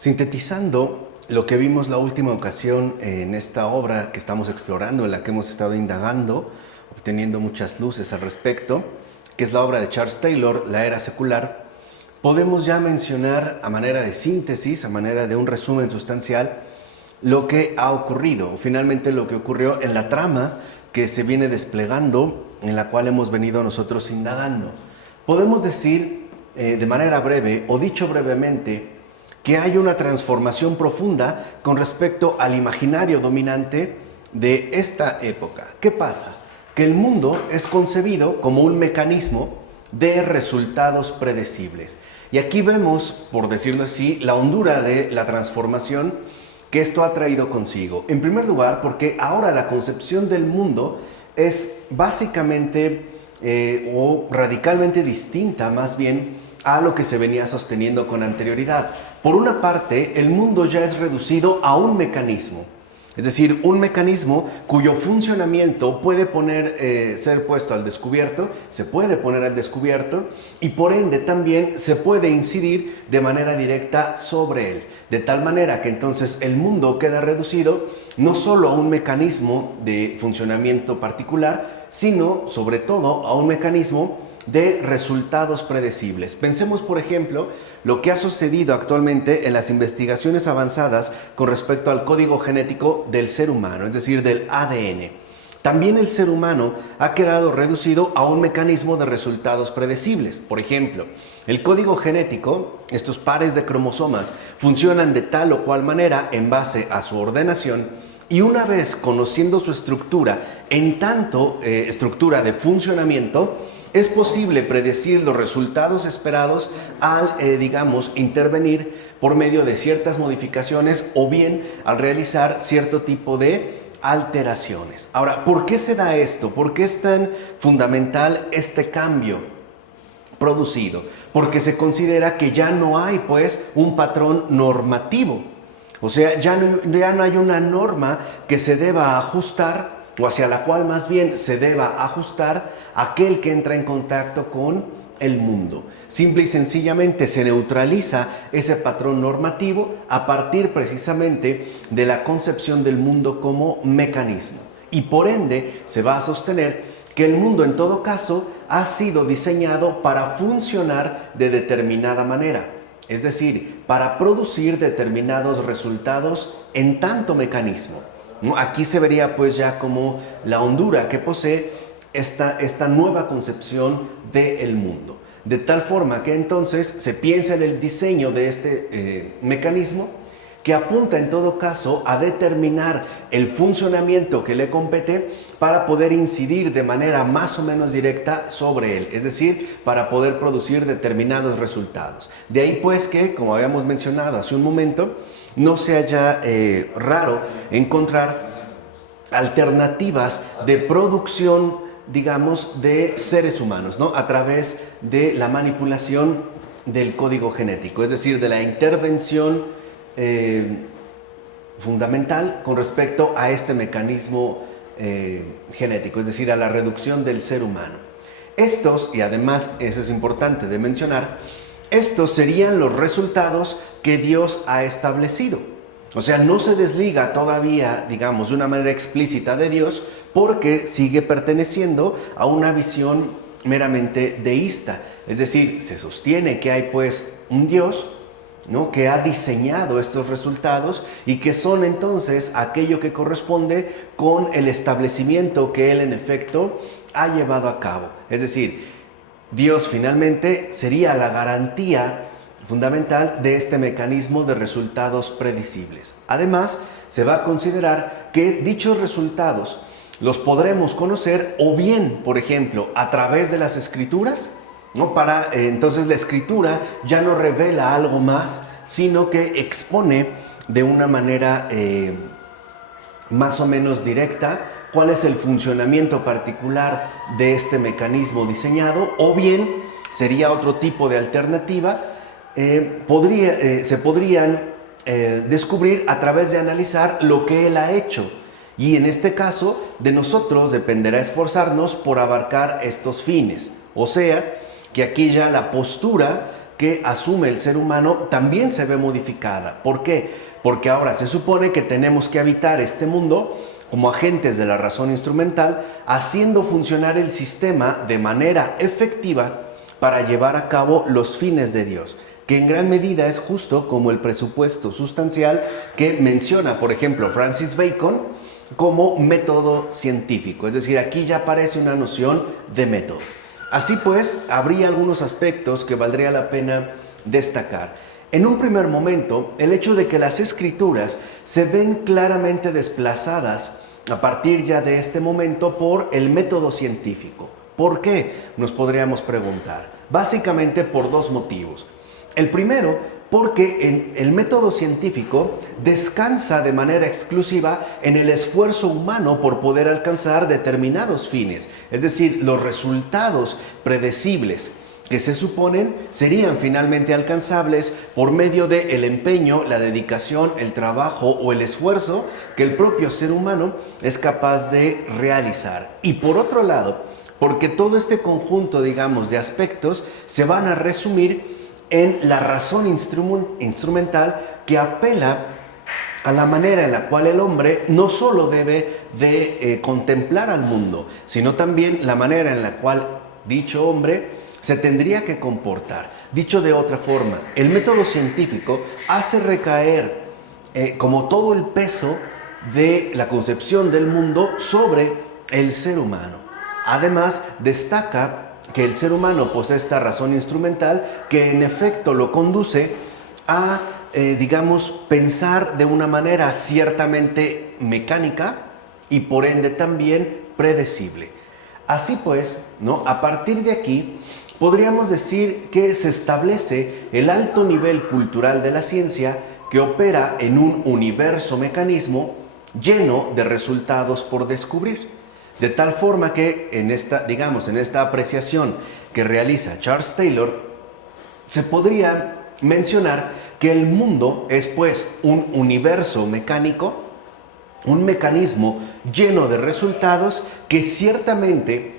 Sintetizando lo que vimos la última ocasión en esta obra que estamos explorando, en la que hemos estado indagando, obteniendo muchas luces al respecto, que es la obra de Charles Taylor, La Era Secular, podemos ya mencionar a manera de síntesis, a manera de un resumen sustancial, lo que ha ocurrido, o finalmente lo que ocurrió en la trama que se viene desplegando, en la cual hemos venido nosotros indagando. Podemos decir de manera breve, o dicho brevemente, que hay una transformación profunda con respecto al imaginario dominante de esta época. ¿Qué pasa? Que el mundo es concebido como un mecanismo de resultados predecibles. Y aquí vemos, por decirlo así, la hondura de la transformación que esto ha traído consigo. En primer lugar, porque ahora la concepción del mundo es básicamente o radicalmente distinta, más bien, a lo que se venía sosteniendo con anterioridad. Por una parte, el mundo ya es reducido a un mecanismo, es decir, un mecanismo cuyo funcionamiento puede ser puesto al descubierto, se puede poner al descubierto y por ende también se puede incidir de manera directa sobre él. De tal manera que entonces el mundo queda reducido no solo a un mecanismo de funcionamiento particular, sino sobre todo a un mecanismo de resultados predecibles. Pensemos, por ejemplo, lo que ha sucedido actualmente en las investigaciones avanzadas con respecto al código genético del ser humano, es decir, del ADN. También el ser humano ha quedado reducido a un mecanismo de resultados predecibles. Por ejemplo, el código genético, estos pares de cromosomas, funcionan de tal o cual manera en base a su ordenación, y una vez conociendo su estructura, en tanto estructura de funcionamiento, es posible predecir los resultados esperados al, intervenir por medio de ciertas modificaciones o bien al realizar cierto tipo de alteraciones. Ahora, ¿por qué se da esto? ¿Por qué es tan fundamental este cambio producido? Porque se considera que ya no hay, pues, un patrón normativo. O sea, ya no hay una norma que se deba ajustar o hacia la cual más bien se deba ajustar aquel que entra en contacto con el mundo. Simple y sencillamente se neutraliza ese patrón normativo a partir precisamente de la concepción del mundo como mecanismo. Y por ende se va a sostener que el mundo en todo caso ha sido diseñado para funcionar de determinada manera. Es decir, para producir determinados resultados en tanto mecanismo. Aquí se vería pues ya como la hondura que posee esta nueva concepción del mundo. De tal forma que entonces se piensa en el diseño de este mecanismo que apunta en todo caso a determinar el funcionamiento que le compete para poder incidir de manera más o menos directa sobre él, es decir, para poder producir determinados resultados. De ahí pues que, como habíamos mencionado hace un momento, no se haya raro encontrar alternativas de producción, digamos, de seres humanos, ¿no? A través de la manipulación del código genético, es decir, de la intervención fundamental con respecto a este mecanismo genético, es decir, a la reducción del ser humano. Estos, y además eso es importante de mencionar, estos serían los resultados que Dios ha establecido. O sea, no se desliga todavía, digamos, de una manera explícita de Dios porque sigue perteneciendo a una visión meramente deísta. Es decir, se sostiene que hay pues un Dios, ¿no?, que ha diseñado estos resultados y que son entonces aquello que corresponde con el establecimiento que Él en efecto ha llevado a cabo. Es decir, Dios finalmente sería la garantía fundamental de este mecanismo de resultados predecibles. Además, se va a considerar que dichos resultados los podremos conocer o bien, por ejemplo, a través de las escrituras, ¿no? Entonces la escritura ya no revela algo más, sino que expone de una manera más o menos directa cuál es el funcionamiento particular de este mecanismo diseñado, o bien sería otro tipo de alternativa. Se podrían descubrir a través de analizar lo que Él ha hecho, y en este caso de nosotros dependerá esforzarnos por abarcar estos fines. O sea, que aquí ya la postura que asume el ser humano también se ve modificada. ¿Por qué? Porque ahora se supone que tenemos que habitar este mundo como agentes de la razón instrumental, haciendo funcionar el sistema de manera efectiva para llevar a cabo los fines de Dios, que en gran medida es justo como el presupuesto sustancial que menciona, por ejemplo, Francis Bacon como método científico. Es decir, aquí ya aparece una noción de método. Así pues, habría algunos aspectos que valdría la pena destacar. En un primer momento, el hecho de que las escrituras se ven claramente desplazadas a partir ya de este momento por el método científico. ¿Por qué? Nos podríamos preguntar. Básicamente por dos motivos. El primero, porque el método científico descansa de manera exclusiva en el esfuerzo humano por poder alcanzar determinados fines, es decir, los resultados predecibles que se suponen serían finalmente alcanzables por medio del empeño, la dedicación, el trabajo o el esfuerzo que el propio ser humano es capaz de realizar. Y por otro lado, porque todo este conjunto, digamos, de aspectos se van a resumir en la razón instrumental que apela a la manera en la cual el hombre no solo debe de contemplar al mundo, sino también la manera en la cual dicho hombre se tendría que comportar. Dicho de otra forma, el método científico hace recaer como todo el peso de la concepción del mundo sobre el ser humano. Además, destaca que el ser humano posee esta razón instrumental que en efecto lo conduce a, digamos, pensar de una manera ciertamente mecánica y por ende también predecible. Así pues, ¿no? A partir de aquí, podríamos decir que se establece el alto nivel cultural de la ciencia que opera en un universo mecanismo lleno de resultados por descubrir. De tal forma que en esta apreciación que realiza Charles Taylor, se podría mencionar que el mundo es pues un universo mecánico, un mecanismo lleno de resultados que ciertamente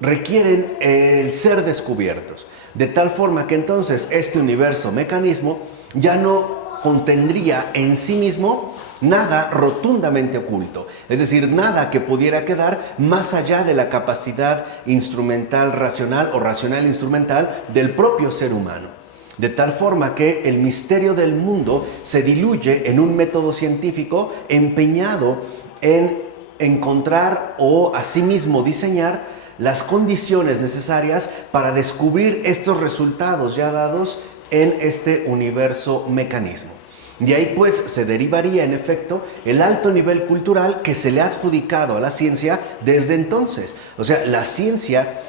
requieren el ser descubiertos. De tal forma que entonces este universo mecanismo ya no contendría en sí mismo nada rotundamente oculto, es decir, nada que pudiera quedar más allá de la capacidad instrumental racional o racional instrumental del propio ser humano. De tal forma que el misterio del mundo se diluye en un método científico empeñado en encontrar o asimismo diseñar las condiciones necesarias para descubrir estos resultados ya dados en este universo mecanismo. De ahí pues se derivaría en efecto el alto nivel cultural que se le ha adjudicado a la ciencia desde entonces. O sea, la ciencia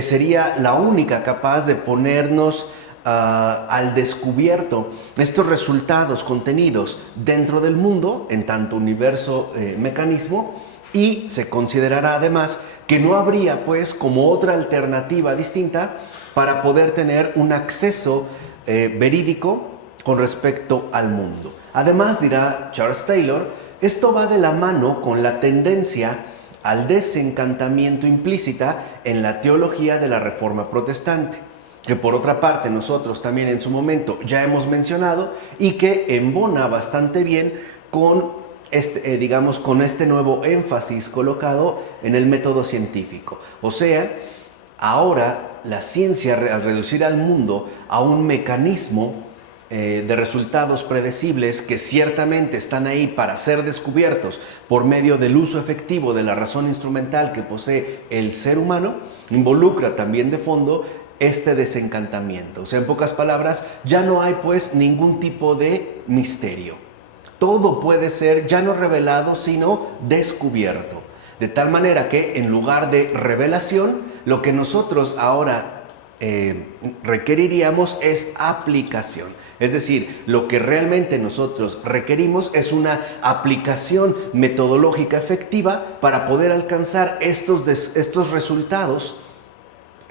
sería la única capaz de ponernos al descubierto estos resultados contenidos dentro del mundo en tanto universo mecanismo, y se considerará además que no habría pues como otra alternativa distinta para poder tener un acceso verídico con respecto al mundo. Además, dirá Charles Taylor, esto va de la mano con la tendencia al desencantamiento implícita en la teología de la Reforma Protestante, que por otra parte nosotros también en su momento ya hemos mencionado y que embona bastante bien con este nuevo énfasis colocado en el método científico. O sea, ahora la ciencia, al reducir al mundo a un mecanismo de resultados predecibles que ciertamente están ahí para ser descubiertos por medio del uso efectivo de la razón instrumental que posee el ser humano, involucra también de fondo este desencantamiento. O sea, en pocas palabras, ya no hay pues ningún tipo de misterio. Todo puede ser ya no revelado, sino descubierto. De tal manera que en lugar de revelación, lo que nosotros ahora requeriríamos es aplicación. Es decir, lo que realmente nosotros requerimos es una aplicación metodológica efectiva para poder alcanzar estos resultados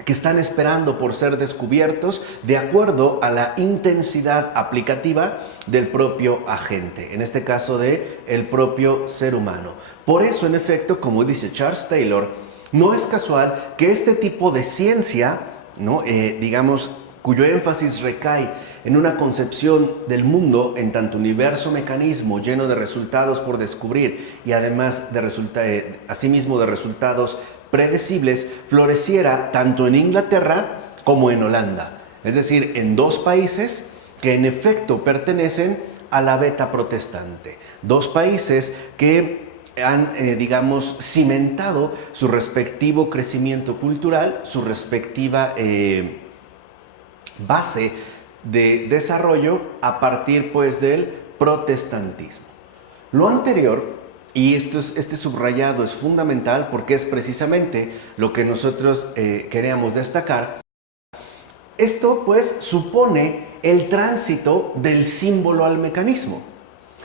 que están esperando por ser descubiertos de acuerdo a la intensidad aplicativa del propio agente, en este caso del propio ser humano. Por eso, en efecto, como dice Charles Taylor, no es casual que este tipo de ciencia, ¿no? cuyo énfasis recae en una concepción del mundo en tanto universo mecanismo lleno de resultados por descubrir y además asimismo de resultados predecibles, floreciera tanto en Inglaterra como en Holanda. Es decir, en dos países que en efecto pertenecen a la beta protestante. Dos países que han, digamos, cimentado su respectivo crecimiento cultural, su respectiva base de desarrollo a partir pues del protestantismo. Lo anterior, y este subrayado es fundamental porque es precisamente lo que nosotros queríamos destacar, esto pues supone el tránsito del símbolo al mecanismo,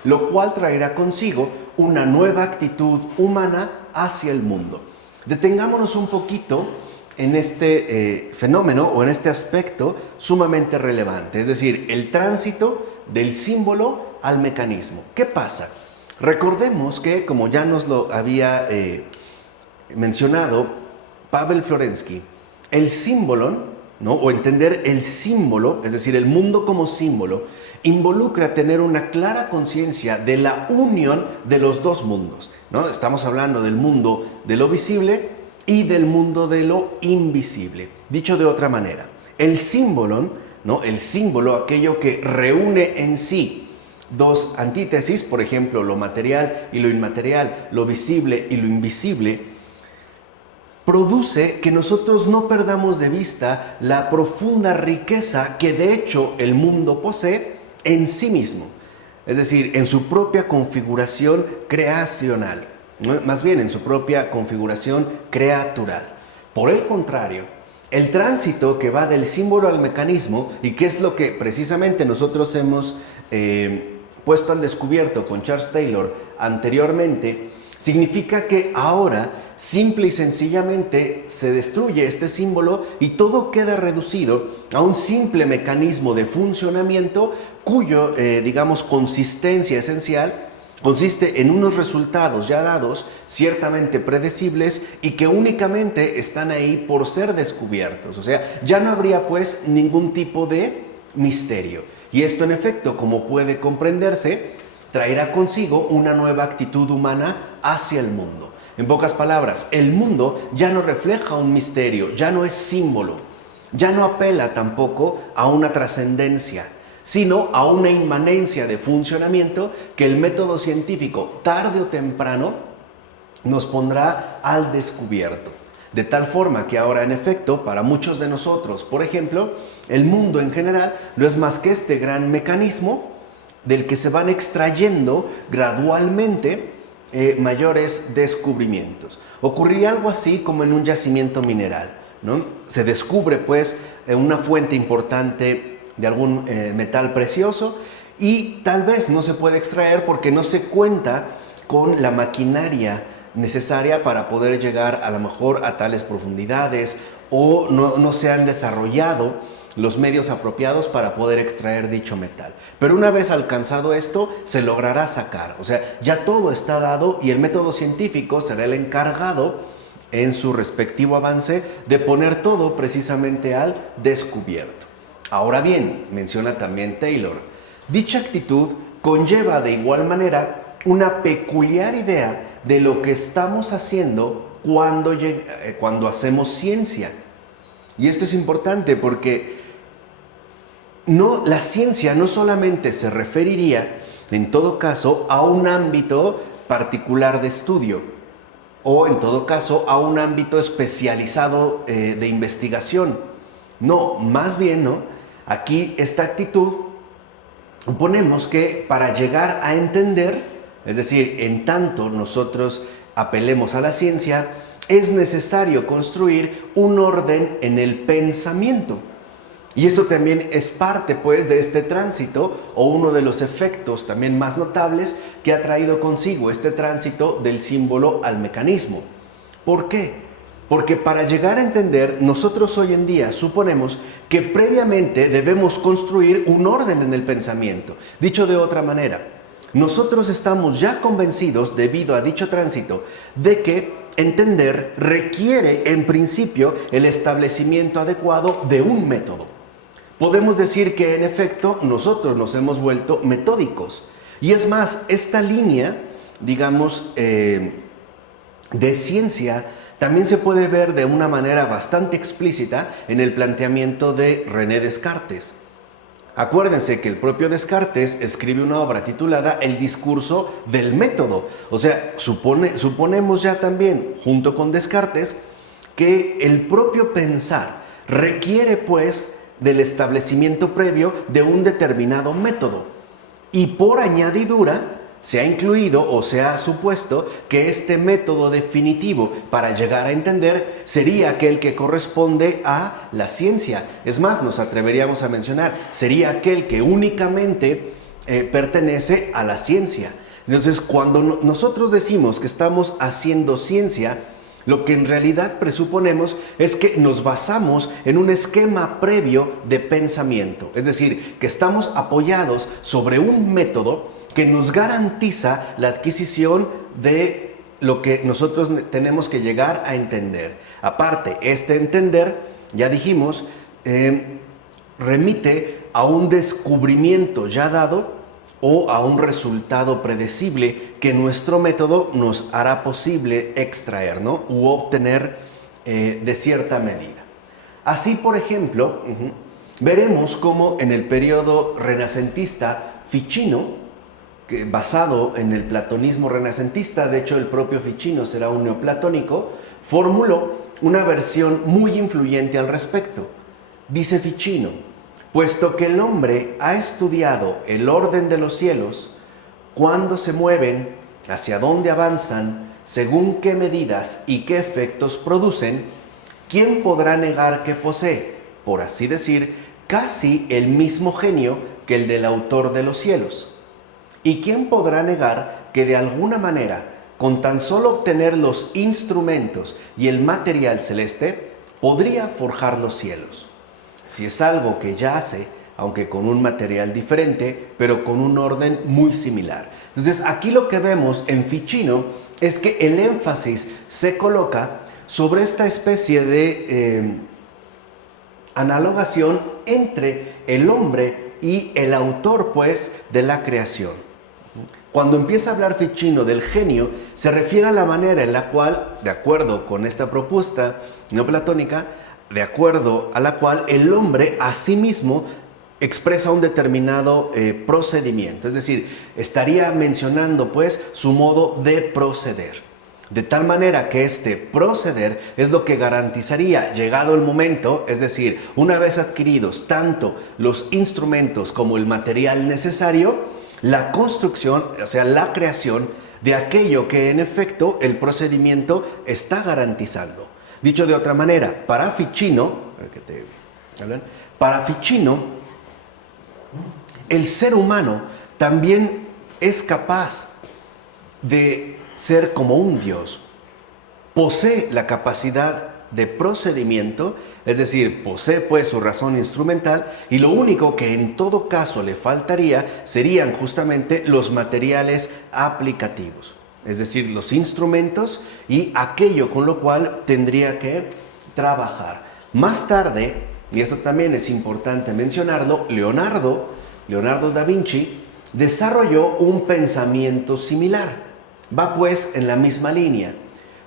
lo cual traerá consigo una nueva actitud humana hacia el mundo. Detengámonos un poquito en este fenómeno o en este aspecto sumamente relevante, es decir, el tránsito del símbolo al mecanismo. ¿Qué pasa? Recordemos que, como ya nos lo había mencionado Pavel Florensky, el símbolo, ¿no? O entender el símbolo, es decir, el mundo como símbolo, involucra tener una clara conciencia de la unión de los dos mundos, ¿no? Estamos hablando del mundo de lo visible y del mundo de lo invisible. Dicho de otra manera, el símbolo, ¿no? El símbolo, aquello que reúne en sí dos antítesis, por ejemplo, lo material y lo inmaterial, lo visible y lo invisible, produce que nosotros no perdamos de vista la profunda riqueza que de hecho el mundo posee en sí mismo, es decir, en su propia configuración creacional, ¿no? Más bien en su propia configuración creatural. Por el contrario, el tránsito que va del símbolo al mecanismo, y que es lo que precisamente nosotros hemos puesto al descubierto con Charles Taylor anteriormente, significa que ahora simple y sencillamente se destruye este símbolo y todo queda reducido a un simple mecanismo de funcionamiento cuyo, digamos, consistencia esencial consiste en unos resultados ya dados, ciertamente predecibles y que únicamente están ahí por ser descubiertos. O sea, ya no habría pues ningún tipo de misterio. Y esto en efecto, como puede comprenderse, traerá consigo una nueva actitud humana hacia el mundo. En pocas palabras, el mundo ya no refleja un misterio, ya no es símbolo, ya no apela tampoco a una trascendencia, sino a una inmanencia de funcionamiento que el método científico, tarde o temprano, nos pondrá al descubierto. De tal forma que ahora, en efecto, para muchos de nosotros, por ejemplo, el mundo en general no es más que este gran mecanismo del que se van extrayendo gradualmente mayores descubrimientos. Ocurriría algo así como en un yacimiento mineral, ¿no? Se descubre pues una fuente importante de algún metal precioso y tal vez no se puede extraer porque no se cuenta con la maquinaria necesaria para poder llegar a lo mejor a tales profundidades o no se han desarrollado los medios apropiados para poder extraer dicho metal. Pero una vez alcanzado esto, se logrará sacar. O sea, ya todo está dado y el método científico será el encargado en su respectivo avance de poner todo precisamente al descubierto. Ahora bien, menciona también Taylor, dicha actitud conlleva de igual manera una peculiar idea de lo que estamos haciendo cuando hacemos ciencia. Y esto es importante porque la ciencia no solamente se referiría, en todo caso, a un ámbito particular de estudio o, en todo caso, a un ámbito especializado de investigación. No, más bien, ¿no? Aquí esta actitud, suponemos que para llegar a entender, es decir, en tanto nosotros apelemos a la ciencia, es necesario construir un orden en el pensamiento. Y esto también es parte pues de este tránsito o uno de los efectos también más notables que ha traído consigo este tránsito del símbolo al mecanismo. ¿Por qué? Porque para llegar a entender, nosotros hoy en día suponemos que previamente debemos construir un orden en el pensamiento. Dicho de otra manera, nosotros estamos ya convencidos, debido a dicho tránsito, de que entender requiere en principio el establecimiento adecuado de un método. podemos decir que en efecto nosotros nos hemos vuelto metódicos. Y es más, esta línea, digamos, de ciencia también se puede ver de una manera bastante explícita en el planteamiento de René Descartes. Acuérdense que el propio Descartes escribe una obra titulada El discurso del método. O sea, suponemos ya también, junto con Descartes, que el propio pensar requiere pues del establecimiento previo de un determinado método. Y por añadidura se ha incluido o se ha supuesto que este método definitivo para llegar a entender sería aquel que corresponde a la ciencia. Es más, nos atreveríamos a mencionar, sería aquel que únicamente pertenece a la ciencia. Entonces, cuando nosotros decimos que estamos haciendo ciencia, lo que en realidad presuponemos es que nos basamos en un esquema previo de pensamiento. Es decir, que estamos apoyados sobre un método que nos garantiza la adquisición de lo que nosotros tenemos que llegar a entender. Aparte, este entender, ya dijimos, remite a un descubrimiento ya dado o a un resultado predecible que nuestro método nos hará posible extraer, ¿no? U obtener de cierta medida. Así, por ejemplo, veremos cómo en el periodo renacentista Ficino, basado en el platonismo renacentista, de hecho el propio Ficino será un neoplatónico, formuló una versión muy influyente al respecto. Dice Ficino: puesto que el hombre ha estudiado el orden de los cielos, cuándo se mueven, hacia dónde avanzan, según qué medidas y qué efectos producen, ¿quién podrá negar que posee, por así decir, casi el mismo genio que el del autor de los cielos? ¿Y quién podrá negar que de alguna manera, con tan solo obtener los instrumentos y el material celeste, podría forjar los cielos? Si es algo que ya hace, aunque con un material diferente, pero con un orden muy similar. Entonces, aquí lo que vemos en Ficino es que el énfasis se coloca sobre esta especie de analogación entre el hombre y el autor, pues, de la creación. Cuando empieza a hablar Ficino del genio, se refiere a la manera en la cual, de acuerdo con esta propuesta neoplatónica, de acuerdo a la cual el hombre a sí mismo expresa un determinado procedimiento. Es decir, estaría mencionando pues su modo de proceder. De tal manera que este proceder es lo que garantizaría, llegado el momento, es decir, una vez adquiridos tanto los instrumentos como el material necesario, la construcción, o sea, la creación de aquello que en efecto el procedimiento está garantizando. Dicho de otra manera, para Ficino, el ser humano también es capaz de ser como un Dios. Posee la capacidad de procedimiento, es decir, posee pues su razón instrumental, y lo único que en todo caso le faltaría serían justamente los materiales aplicativos, es decir, los instrumentos y aquello con lo cual tendría que trabajar. Más tarde, y esto también es importante mencionarlo, Leonardo da Vinci desarrolló un pensamiento similar. Va pues en la misma línea.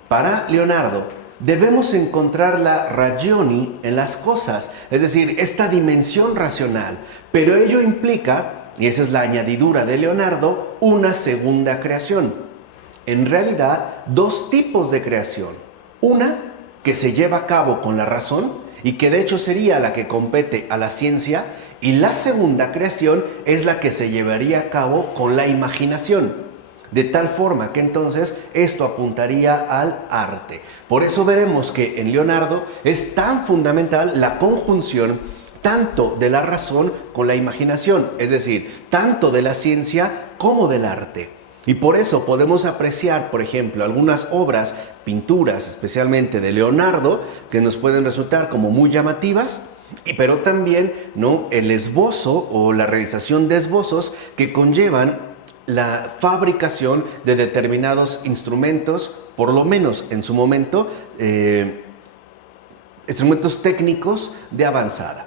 Para Leonardo, debemos encontrar la ragioni en las cosas, es decir, esta dimensión racional, pero ello implica, y esa es la añadidura de Leonardo, una segunda creación. En realidad, dos tipos de creación. Una que se lleva a cabo con la razón y que de hecho sería la que compete a la ciencia, y la segunda creación es la que se llevaría a cabo con la imaginación. De tal forma que entonces esto apuntaría al arte. Por eso veremos que en Leonardo es tan fundamental la conjunción tanto de la razón con la imaginación, es decir, tanto de la ciencia como del arte. Y por eso podemos apreciar, por ejemplo, algunas obras, pinturas especialmente de Leonardo, que nos pueden resultar como muy llamativas, pero también, ¿no?, el esbozo o la realización de esbozos que conllevan la fabricación de determinados instrumentos, por lo menos en su momento, instrumentos técnicos de avanzada.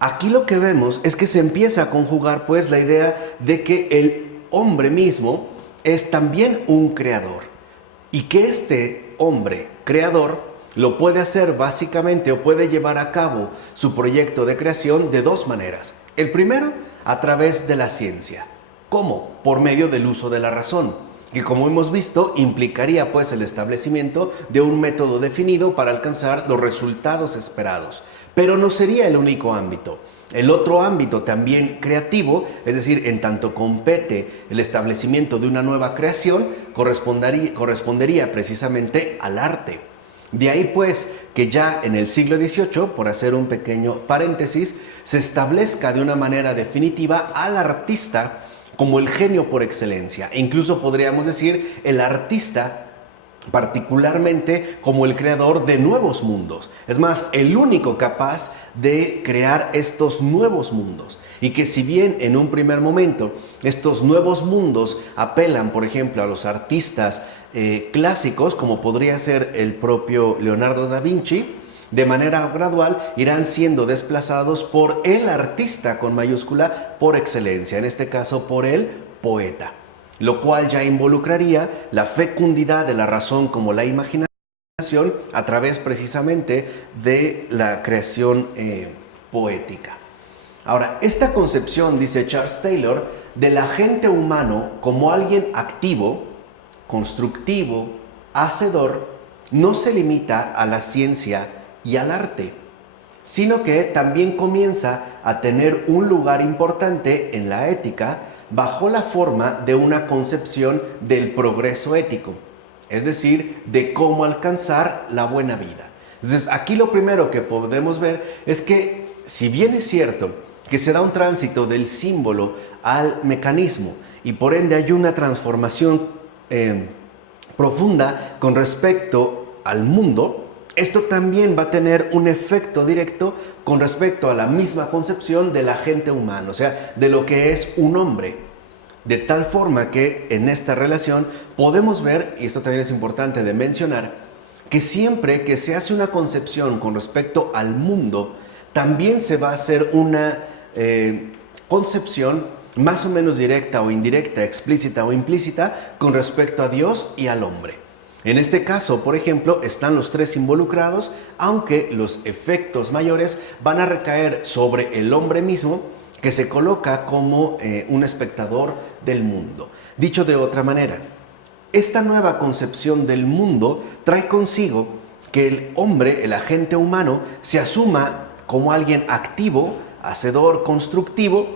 Aquí lo que vemos es que se empieza a conjugar pues la idea de que el hombre mismo es también un creador y que este hombre creador lo puede hacer básicamente o puede llevar a cabo su proyecto de creación de dos maneras. El primero, a través de la ciencia. ¿Cómo? Por medio del uso de la razón, que como hemos visto implicaría pues el establecimiento de un método definido para alcanzar los resultados esperados. Pero no sería el único ámbito. El otro ámbito también creativo, es decir, en tanto compete el establecimiento de una nueva creación, correspondería precisamente al arte. De ahí pues que ya en el siglo XVIII, por hacer un pequeño paréntesis, se establezca de una manera definitiva al artista como el genio por excelencia. E incluso podríamos decir el artista particularmente como el creador de nuevos mundos. Es más, el único capaz de crear estos nuevos mundos. Y que si bien en un primer momento estos nuevos mundos apelan, por ejemplo, a los artistas clásicos, como podría ser el propio Leonardo da Vinci, de manera gradual irán siendo desplazados por el artista con mayúscula por excelencia, en este caso por el poeta, lo cual ya involucraría la fecundidad de la razón como la imaginación a través precisamente de la creación poética. Ahora, esta concepción, dice Charles Taylor, del agente humano como alguien activo, constructivo, hacedor, no se limita a la ciencia y al arte, sino que también comienza a tener un lugar importante en la ética bajo la forma de una concepción del progreso ético, es decir, de cómo alcanzar la buena vida. Entonces, aquí lo primero que podemos ver es que, si bien es cierto que se da un tránsito del símbolo al mecanismo y por ende hay una transformación profunda con respecto al mundo, esto también va a tener un efecto directo con respecto a la misma concepción del agente humano, o sea, de lo que es un hombre. De tal forma que en esta relación podemos ver, y esto también es importante de mencionar, que siempre que se hace una concepción con respecto al mundo, también se va a hacer una concepción más o menos directa o indirecta, explícita o implícita con respecto a Dios y al hombre. En este caso, por ejemplo, están los tres involucrados, aunque los efectos mayores van a recaer sobre el hombre mismo, que se coloca como un espectador del mundo. Dicho de otra manera, esta nueva concepción del mundo trae consigo que el hombre, el agente humano, se asuma como alguien activo, hacedor, constructivo,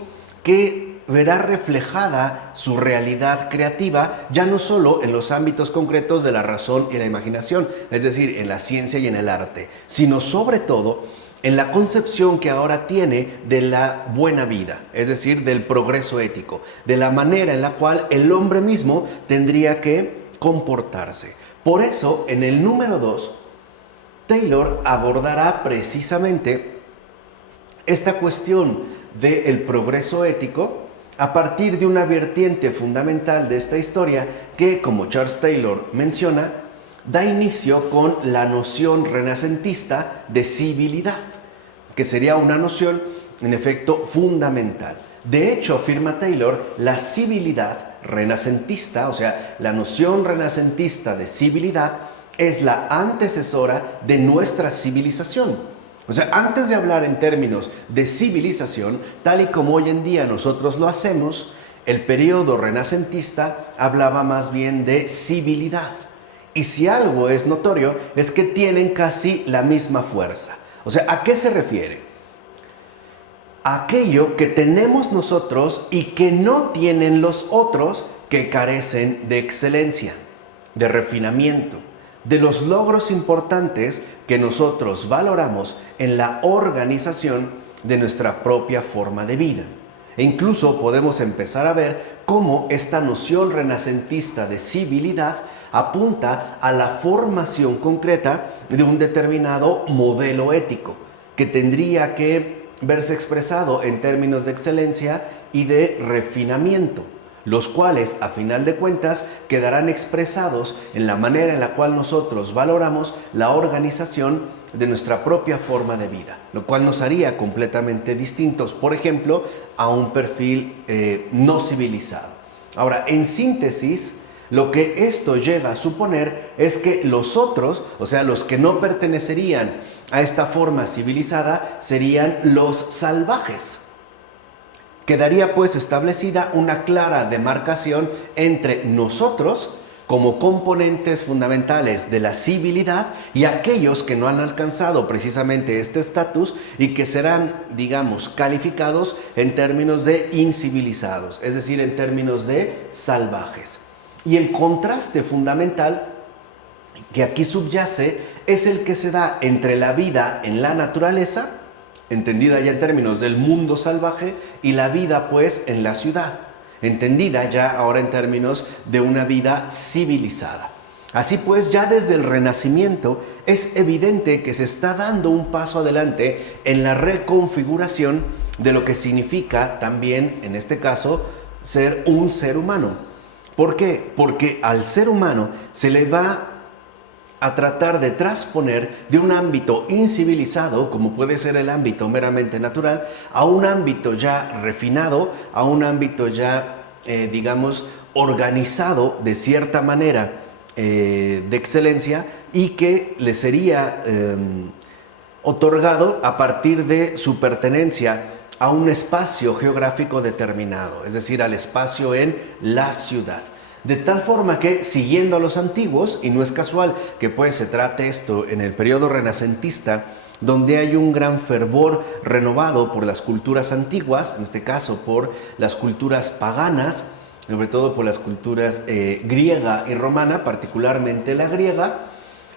que verá reflejada su realidad creativa ya no solo en los ámbitos concretos de la razón y la imaginación, es decir, en la ciencia y en el arte, sino sobre todo en la concepción que ahora tiene de la buena vida, es decir, del progreso ético, de la manera en la cual el hombre mismo tendría que comportarse. Por eso, en el número 2, Taylor abordará precisamente esta cuestión del progreso ético a partir de una vertiente fundamental de esta historia que, como Charles Taylor menciona, da inicio con la noción renacentista de civilidad, que sería una noción, en efecto, fundamental. De hecho, afirma Taylor, la civilidad renacentista, o sea, la noción renacentista de civilidad, es la antecesora de nuestra civilización. O sea, antes de hablar en términos de civilización, tal y como hoy en día nosotros lo hacemos, el periodo renacentista hablaba más bien de civilidad. Y si algo es notorio, es que tienen casi la misma fuerza. O sea, ¿a qué se refiere? A aquello que tenemos nosotros y que no tienen los otros, que carecen de excelencia, de refinamiento, de los logros importantes que nosotros valoramos en la organización de nuestra propia forma de vida. E incluso podemos empezar a ver cómo esta noción renacentista de civilidad apunta a la formación concreta de un determinado modelo ético que tendría que verse expresado en términos de excelencia y de refinamiento, los cuales a final de cuentas quedarán expresados en la manera en la cual nosotros valoramos la organización de nuestra propia forma de vida, lo cual nos haría completamente distintos, por ejemplo, a un perfil no civilizado. Ahora, en síntesis, lo que esto llega a suponer es que los otros, o sea, los que no pertenecerían a esta forma civilizada, serían los salvajes. Quedaría pues establecida una clara demarcación entre nosotros como componentes fundamentales de la civilidad y aquellos que no han alcanzado precisamente este estatus y que serán, digamos, calificados en términos de incivilizados, es decir, en términos de salvajes. Y el contraste fundamental que aquí subyace es el que se da entre la vida en la naturaleza, entendida ya en términos del mundo salvaje, y la vida pues en la ciudad, entendida ya ahora en términos de una vida civilizada. Así pues, ya desde el Renacimiento es evidente que se está dando un paso adelante en la reconfiguración de lo que significa también, en este caso, ser un ser humano. ¿Por qué? Porque al ser humano se le va a tratar de transponer de un ámbito incivilizado, como puede ser el ámbito meramente natural, a un ámbito ya refinado, a un ámbito ya, digamos, organizado de cierta manera de excelencia y que le sería otorgado a partir de su pertenencia a un espacio geográfico determinado, es decir, al espacio en la ciudad. De tal forma que, siguiendo a los antiguos, y no es casual que pues se trate esto en el periodo renacentista, donde hay un gran fervor renovado por las culturas antiguas, en este caso por las culturas paganas, sobre todo por las culturas griega y romana, particularmente la griega,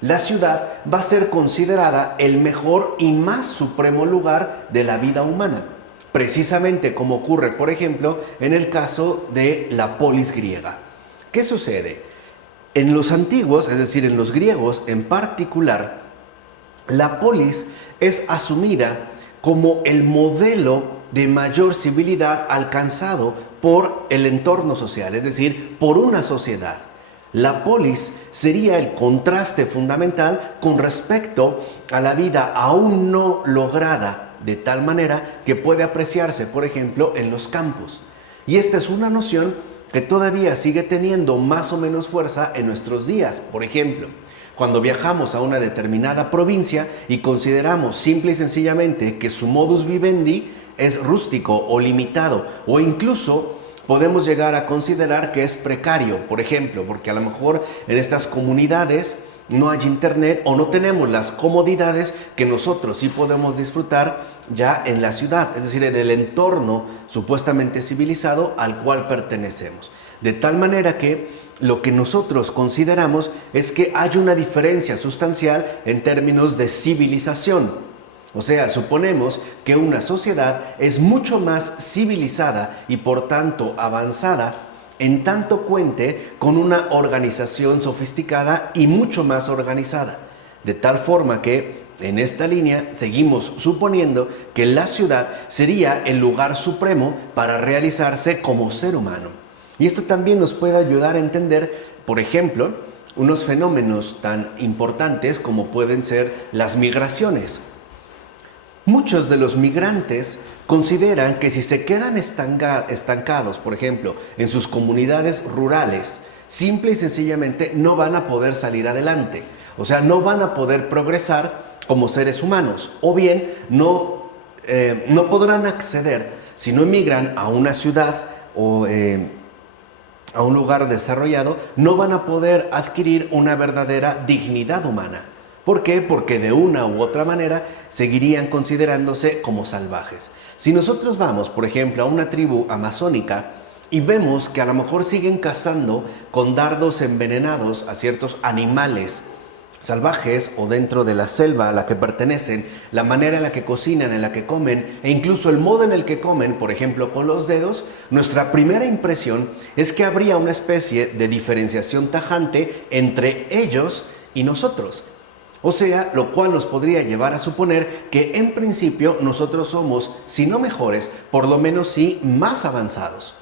la ciudad va a ser considerada el mejor y más supremo lugar de la vida humana, precisamente como ocurre, por ejemplo, en el caso de la polis griega. ¿Qué sucede? En los antiguos, es decir, en los griegos en particular, la polis es asumida como el modelo de mayor civilidad alcanzado por el entorno social, es decir, por una sociedad. La polis sería el contraste fundamental con respecto a la vida aún no lograda, de tal manera que puede apreciarse, por ejemplo, en los campos. Y esta es una noción que todavía sigue teniendo más o menos fuerza en nuestros días. Por ejemplo, cuando viajamos a una determinada provincia y consideramos simple y sencillamente que su modus vivendi es rústico o limitado, o incluso podemos llegar a considerar que es precario, por ejemplo, porque a lo mejor en estas comunidades no hay internet o no tenemos las comodidades que nosotros sí podemos disfrutar ya en la ciudad, es decir, en el entorno supuestamente civilizado al cual pertenecemos. De tal manera que lo que nosotros consideramos es que hay una diferencia sustancial en términos de civilización. O sea, suponemos que una sociedad es mucho más civilizada y por tanto avanzada en tanto cuente con una organización sofisticada y mucho más organizada. De tal forma que en esta línea seguimos suponiendo que la ciudad sería el lugar supremo para realizarse como ser humano. Y esto también nos puede ayudar a entender, por ejemplo, unos fenómenos tan importantes como pueden ser las migraciones. Muchos de los migrantes consideran que si se quedan estancados, por ejemplo, en sus comunidades rurales, simple y sencillamente no van a poder salir adelante. O sea, no van a poder progresar como seres humanos, o bien no podrán acceder, si no emigran a una ciudad o a un lugar desarrollado, no van a poder adquirir una verdadera dignidad humana. ¿Por qué? Porque de una u otra manera seguirían considerándose como salvajes. Si nosotros vamos, por ejemplo, a una tribu amazónica y vemos que a lo mejor siguen cazando con dardos envenenados a ciertos animales salvajes o dentro de la selva a la que pertenecen, la manera en la que cocinan, en la que comen e incluso el modo en el que comen, por ejemplo con los dedos, nuestra primera impresión es que habría una especie de diferenciación tajante entre ellos y nosotros. O sea, lo cual nos podría llevar a suponer que en principio nosotros somos, si no mejores, por lo menos sí más avanzados.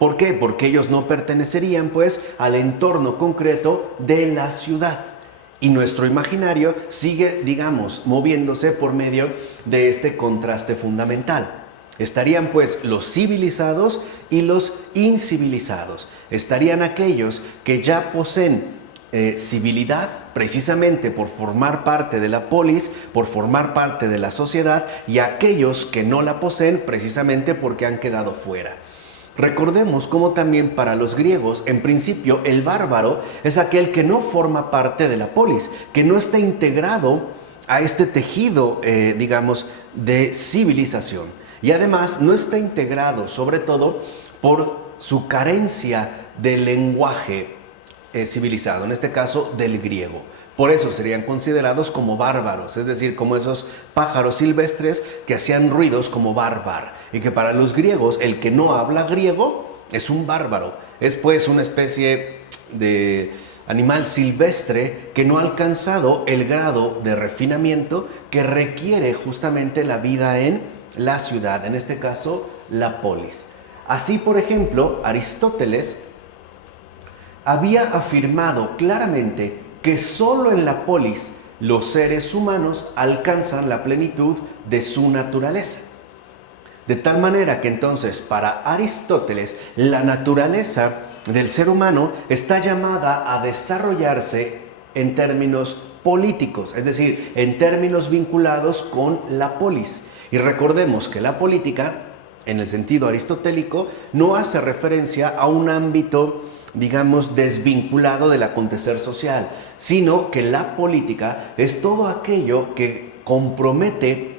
¿Por qué? Porque ellos no pertenecerían pues al entorno concreto de la ciudad. Y nuestro imaginario sigue, digamos, moviéndose por medio de este contraste fundamental. Estarían pues los civilizados y los incivilizados. Estarían aquellos que ya poseen civilidad precisamente por formar parte de la polis, por formar parte de la sociedad, y aquellos que no la poseen precisamente porque han quedado fuera. Recordemos cómo también para los griegos, en principio, el bárbaro es aquel que no forma parte de la polis, que no está integrado a este tejido, digamos, de civilización. Y además no está integrado, sobre todo, por su carencia de lenguaje civilizado, en este caso del griego. Por eso serían considerados como bárbaros, es decir, como esos pájaros silvestres que hacían ruidos como bárbaro. Y que para los griegos, el que no habla griego es un bárbaro. Es pues una especie de animal silvestre que no ha alcanzado el grado de refinamiento que requiere justamente la vida en la ciudad, en este caso la polis. Así, por ejemplo, Aristóteles había afirmado claramente que solo en la polis los seres humanos alcanzan la plenitud de su naturaleza. De tal manera que entonces para Aristóteles la naturaleza del ser humano está llamada a desarrollarse en términos políticos, es decir, en términos vinculados con la polis. Y recordemos que la política, en el sentido aristotélico, no hace referencia a un ámbito, digamos, desvinculado del acontecer social, sino que la política es todo aquello que compromete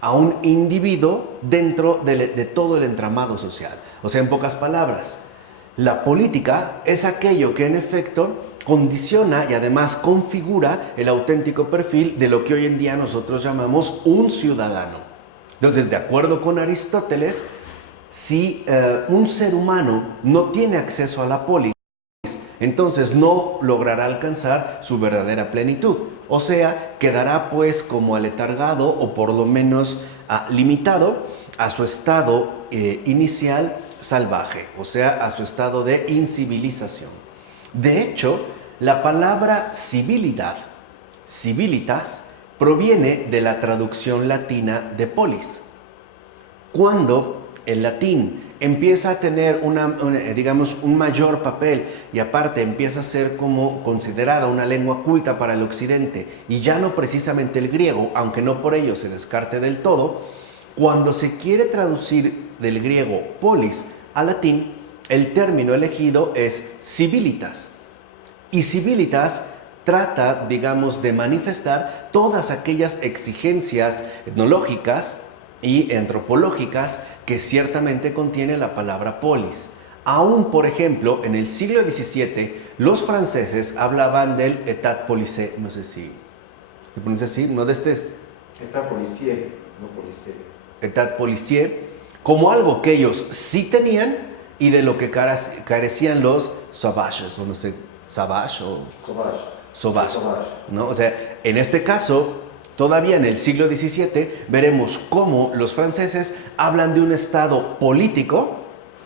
a un individuo dentro de todo el entramado social. O sea, en pocas palabras, la política es aquello que en efecto condiciona y además configura el auténtico perfil de lo que hoy en día nosotros llamamos un ciudadano. Entonces, de acuerdo con Aristóteles, si un ser humano no tiene acceso a la polis, entonces no logrará alcanzar su verdadera plenitud. O sea, quedará pues como aletargado o por lo menos limitado a su estado inicial salvaje, o sea, a su estado de incivilización. De hecho, la palabra civilidad, civilitas, proviene de la traducción latina de polis. Cuando el latín empieza a tener digamos, un mayor papel y aparte empieza a ser como considerada una lengua culta para el occidente y ya no precisamente el griego, aunque no por ello se descarte del todo, cuando se quiere traducir del griego polis al latín, el término elegido es civilitas. Y civilitas trata, digamos, de manifestar todas aquellas exigencias etnológicas y antropológicas que ciertamente contiene la palabra polis. Aún, por ejemplo, en el siglo XVII, los franceses hablaban del état policier, no sé si se pronuncia así, no de este... État policier, no policier. État policier, como algo que ellos sí tenían y de lo que carecían los sauvages, o no sé, sauvage o... Sauvage, ¿no? O sea, en este caso, todavía en el siglo XVII, veremos cómo los franceses hablan de un estado político,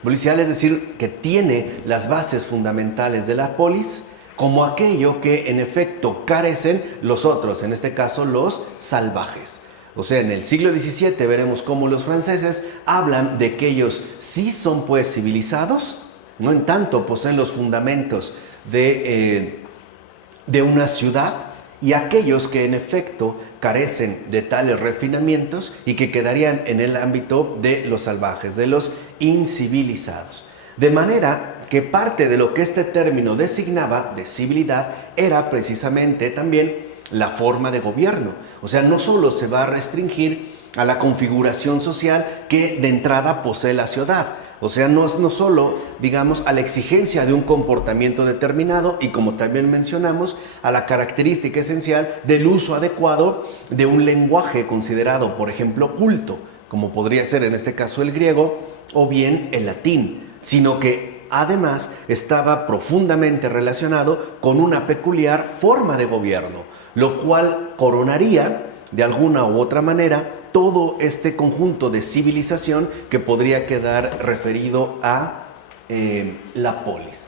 policial, es decir, que tiene las bases fundamentales de la polis, como aquello que en efecto carecen los otros, en este caso los salvajes. O sea, en el siglo XVII veremos cómo los franceses hablan de que ellos sí son pues civilizados, no en tanto poseen los fundamentos de una ciudad, y aquellos que en efecto carecen de tales refinamientos y que quedarían en el ámbito de los salvajes, de los incivilizados. De manera que parte de lo que este término designaba de civilidad era precisamente también la forma de gobierno. O sea, no solo se va a restringir a la configuración social que de entrada posee la ciudad, o sea, no solo, digamos, a la exigencia de un comportamiento determinado y, como también mencionamos, a la característica esencial del uso adecuado de un lenguaje considerado, por ejemplo, culto, como podría ser en este caso el griego o bien el latín, sino que además estaba profundamente relacionado con una peculiar forma de gobierno, lo cual coronaría de alguna u otra manera todo este conjunto de civilización que podría quedar referido a la polis.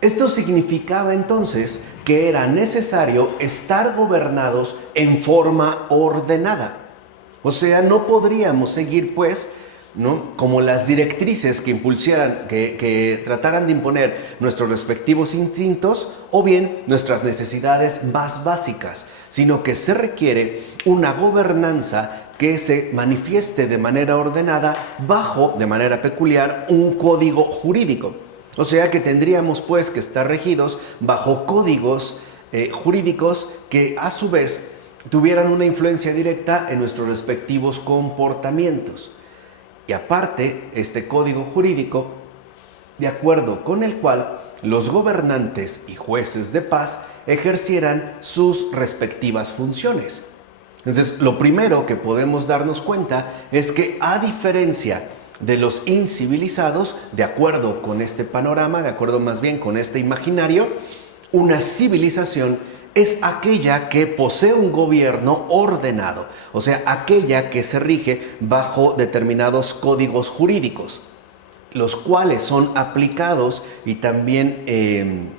Esto significaba entonces que era necesario estar gobernados en forma ordenada. O sea, no podríamos seguir pues, ¿no?, como las directrices que impulsaran, que trataran de imponer nuestros respectivos instintos o bien nuestras necesidades más básicas, sino que se requiere una gobernanza que se manifieste de manera ordenada bajo, de manera peculiar, un código jurídico. O sea que tendríamos pues que estar regidos bajo códigos jurídicos que a su vez tuvieran una influencia directa en nuestros respectivos comportamientos. Y aparte, este código jurídico, de acuerdo con el cual los gobernantes y jueces de paz ejercieran sus respectivas funciones. Entonces, lo primero que podemos darnos cuenta es que, a diferencia de los incivilizados, de acuerdo con este panorama, de acuerdo más bien con este imaginario, una civilización es aquella que posee un gobierno ordenado, o sea, aquella que se rige bajo determinados códigos jurídicos, los cuales son aplicados y también,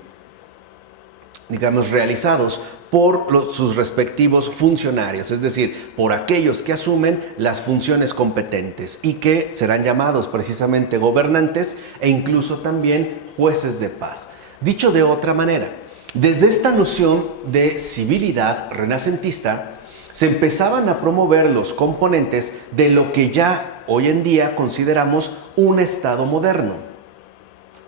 realizados por sus respectivos funcionarios, es decir, por aquellos que asumen las funciones competentes y que serán llamados precisamente gobernantes e incluso también jueces de paz. Dicho de otra manera, desde esta noción de civilidad renacentista, se empezaban a promover los componentes de lo que ya hoy en día consideramos un Estado moderno,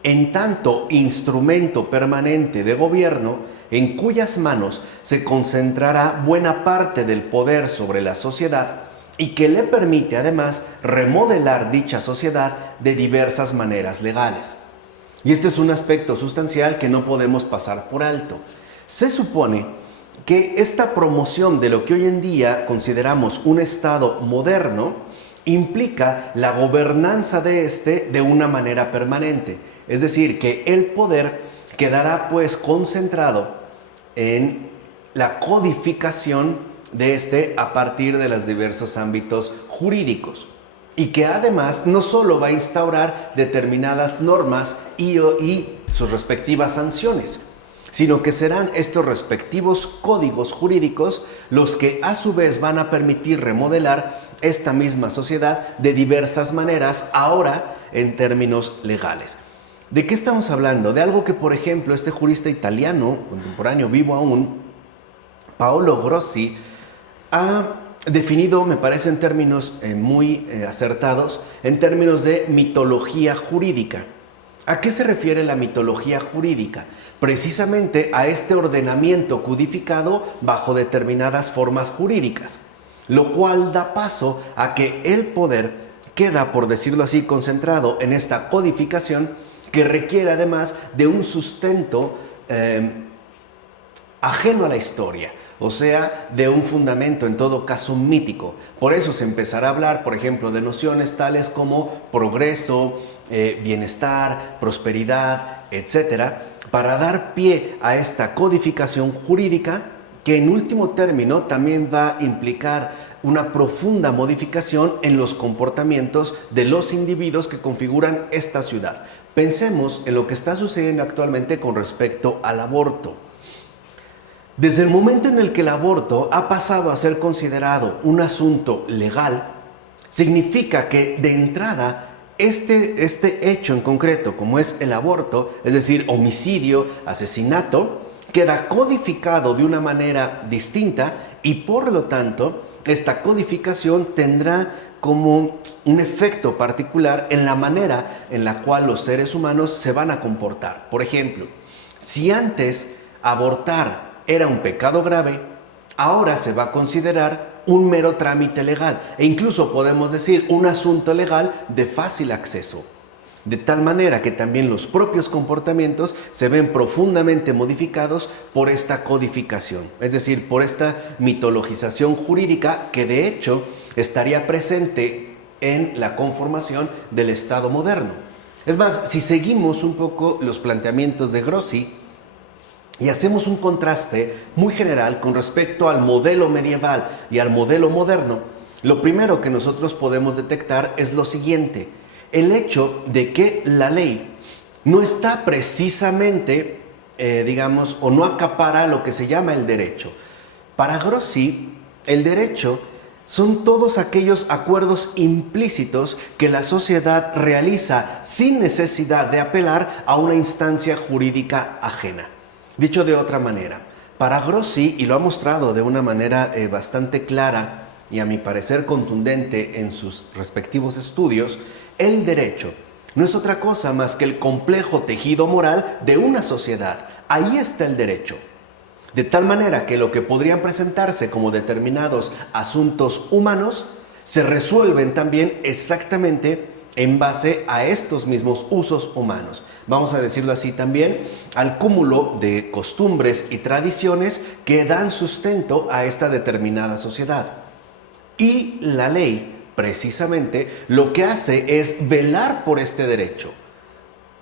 en tanto instrumento permanente de gobierno en cuyas manos se concentrará buena parte del poder sobre la sociedad y que le permite además remodelar dicha sociedad de diversas maneras legales. Y este es un aspecto sustancial que no podemos pasar por alto. Se supone que esta promoción de lo que hoy en día consideramos un Estado moderno implica la gobernanza de este de una manera permanente. Es decir, que el poder quedará pues concentrado en la codificación de este a partir de los diversos ámbitos jurídicos. Y que además no solo va a instaurar determinadas normas y sus respectivas sanciones, sino que serán estos respectivos códigos jurídicos los que a su vez van a permitir remodelar esta misma sociedad de diversas maneras, ahora en términos legales. ¿De qué estamos hablando? De algo que, por ejemplo, este jurista italiano, contemporáneo, vivo aún, Paolo Grossi, ha definido, me parece, en términos muy acertados, en términos de mitología jurídica. ¿A qué se refiere la mitología jurídica? Precisamente a este ordenamiento codificado bajo determinadas formas jurídicas, lo cual da paso a que el poder queda, por decirlo así, concentrado en esta codificación que requiere además de un sustento ajeno a la historia. O sea, de un fundamento en todo caso mítico. Por eso se empezará a hablar, por ejemplo, de nociones tales como progreso, bienestar, prosperidad, etcétera, para dar pie a esta codificación jurídica que en último término también va a implicar una profunda modificación en los comportamientos de los individuos que configuran esta ciudad. Pensemos en lo que está sucediendo actualmente con respecto al aborto. Desde el momento en el que el aborto ha pasado a ser considerado un asunto legal, significa que de entrada este hecho en concreto, como es el aborto, es decir, homicidio, asesinato, queda codificado de una manera distinta y por lo tanto esta codificación tendrá como un efecto particular en la manera en la cual los seres humanos se van a comportar. Por ejemplo, si antes abortar era un pecado grave, ahora se va a considerar un mero trámite legal e incluso podemos decir un asunto legal de fácil acceso. De tal manera que también los propios comportamientos se ven profundamente modificados por esta codificación, es decir, por esta mitologización jurídica que de hecho estaría presente en la conformación del Estado moderno. Es más, si seguimos un poco los planteamientos de Grossi y hacemos un contraste muy general con respecto al modelo medieval y al modelo moderno, lo primero que nosotros podemos detectar es lo siguiente: el hecho de que la ley no está precisamente, digamos, o no acapara lo que se llama el derecho. Para Grossi, el derecho son todos aquellos acuerdos implícitos que la sociedad realiza sin necesidad de apelar a una instancia jurídica ajena. Dicho de otra manera, para Grossi, y lo ha mostrado de una manera bastante clara y a mi parecer contundente en sus respectivos estudios, el derecho no es otra cosa más que el complejo tejido moral de una sociedad. Ahí está el derecho. De tal manera que lo que podrían presentarse como determinados asuntos humanos se resuelven también exactamente en base a estos mismos usos humanos. Vamos a decirlo así también, al cúmulo de costumbres y tradiciones que dan sustento a esta determinada sociedad. Y la ley, precisamente, lo que hace es velar por este derecho,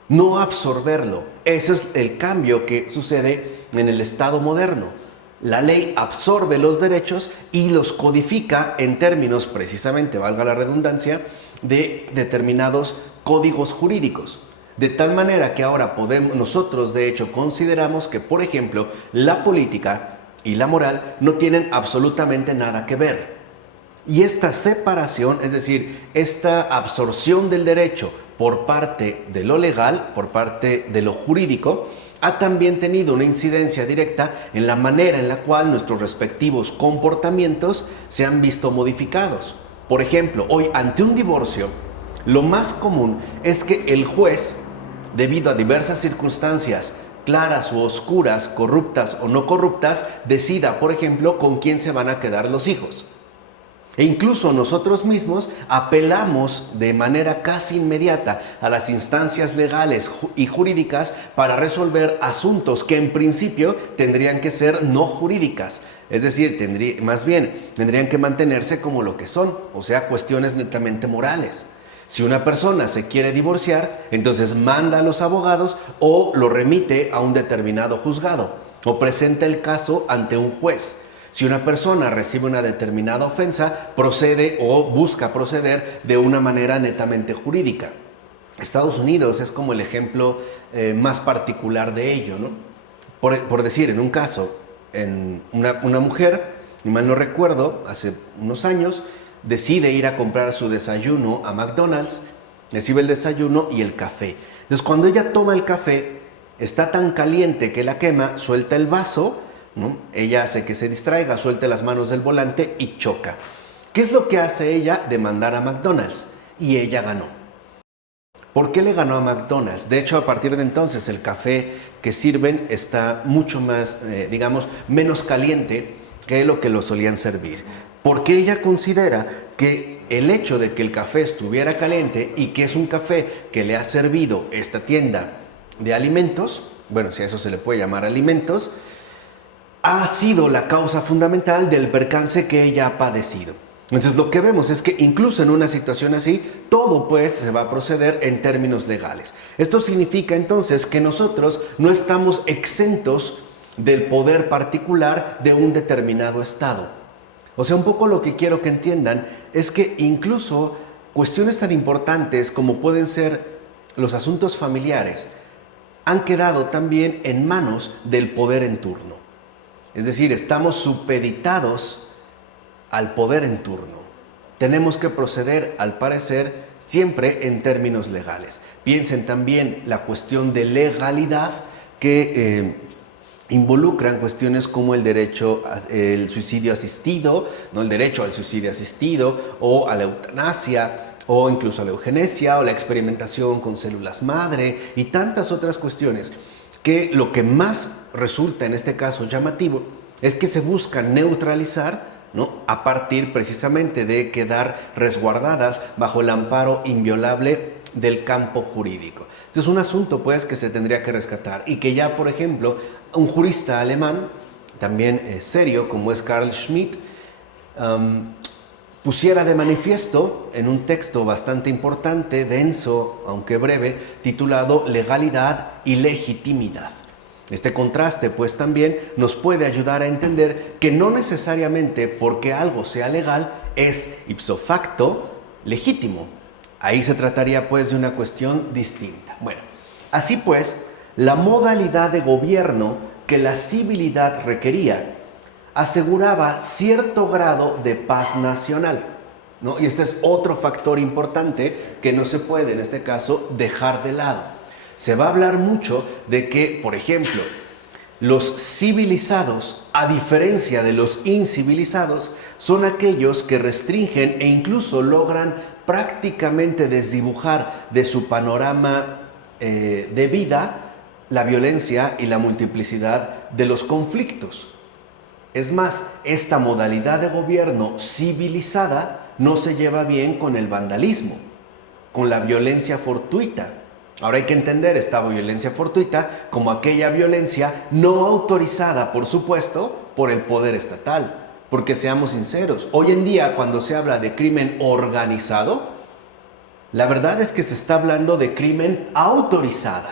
no absorberlo. Ese es el cambio que sucede en el Estado moderno. La ley absorbe los derechos y los codifica en términos, precisamente, valga la redundancia, de determinados códigos jurídicos. De tal manera que ahora nosotros de hecho consideramos que, por ejemplo, la política y la moral no tienen absolutamente nada que ver. Y esta separación, es decir, esta absorción del derecho por parte de lo legal, por parte de lo jurídico, ha también tenido una incidencia directa en la manera en la cual nuestros respectivos comportamientos se han visto modificados. Por ejemplo, hoy ante un divorcio, lo más común es que el juez, debido a diversas circunstancias claras o oscuras, corruptas o no corruptas, decida, por ejemplo, con quién se van a quedar los hijos. E incluso nosotros mismos apelamos de manera casi inmediata a las instancias legales y jurídicas para resolver asuntos que en principio tendrían que ser no jurídicas. Es decir, tendrían que mantenerse como lo que son, o sea, cuestiones netamente morales. Si una persona se quiere divorciar, entonces manda a los abogados o lo remite a un determinado juzgado o presenta el caso ante un juez. Si una persona recibe una determinada ofensa, procede o busca proceder de una manera netamente jurídica. Estados Unidos es como el ejemplo más particular de ello, ¿no? Por decir, en un caso, una mujer, y mal no recuerdo, hace unos años, decide ir a comprar su desayuno a McDonald's, recibe el desayuno y el café. Entonces, cuando ella toma el café, está tan caliente que la quema, suelta el vaso, ¿no? Ella hace que se distraiga, suelte las manos del volante y choca. ¿Qué es lo que hace ella? Demandar a McDonald's. Y ella ganó. ¿Por qué le ganó a McDonald's? De hecho, a partir de entonces el café que sirven está mucho más, menos caliente que lo que lo solían servir. Porque ella considera que el hecho de que el café estuviera caliente y que es un café que le ha servido esta tienda de alimentos, bueno, si a eso se le puede llamar alimentos, ha sido la causa fundamental del percance que ella ha padecido. Entonces lo que vemos es que incluso en una situación así, todo pues se va a proceder en términos legales. Esto significa entonces que nosotros no estamos exentos del poder particular de un determinado estado. O sea, un poco lo que quiero que entiendan es que incluso cuestiones tan importantes como pueden ser los asuntos familiares han quedado también en manos del poder en turno. Es decir, estamos supeditados al poder en turno. Tenemos que proceder, al parecer, siempre en términos legales. Piensen también la cuestión de legalidad que involucran cuestiones como el derecho al suicidio asistido, ¿no? El derecho al suicidio asistido o a la eutanasia o incluso a la eugenesia o la experimentación con células madre y tantas otras cuestiones que lo que más resulta en este caso llamativo es que se busca neutralizar, ¿no? A partir precisamente de quedar resguardadas bajo el amparo inviolable del campo jurídico. Este es un asunto pues que se tendría que rescatar y que ya, por ejemplo, un jurista alemán, también serio como es Carl Schmitt, pusiera de manifiesto en un texto bastante importante, denso, aunque breve, titulado Legalidad y Legitimidad. Este contraste, pues, también nos puede ayudar a entender que no necesariamente porque algo sea legal es ipso facto legítimo. Ahí se trataría, pues, de una cuestión distinta. Bueno, Así pues, la modalidad de gobierno que la civilidad requería aseguraba cierto grado de paz nacional, ¿no? Y este es otro factor importante que no se puede, en este caso, dejar de lado. Se va a hablar mucho de que, por ejemplo, los civilizados, a diferencia de los incivilizados, son aquellos que restringen e incluso logran prácticamente desdibujar de su panorama de vida la violencia y la multiplicidad de los conflictos. Es más, esta modalidad de gobierno civilizada no se lleva bien con el vandalismo, con la violencia fortuita. Ahora hay que entender esta violencia fortuita como aquella violencia no autorizada, por supuesto, por el poder estatal. Porque seamos sinceros, hoy en día cuando se habla de crimen organizado, la verdad es que se está hablando de crimen autorizado.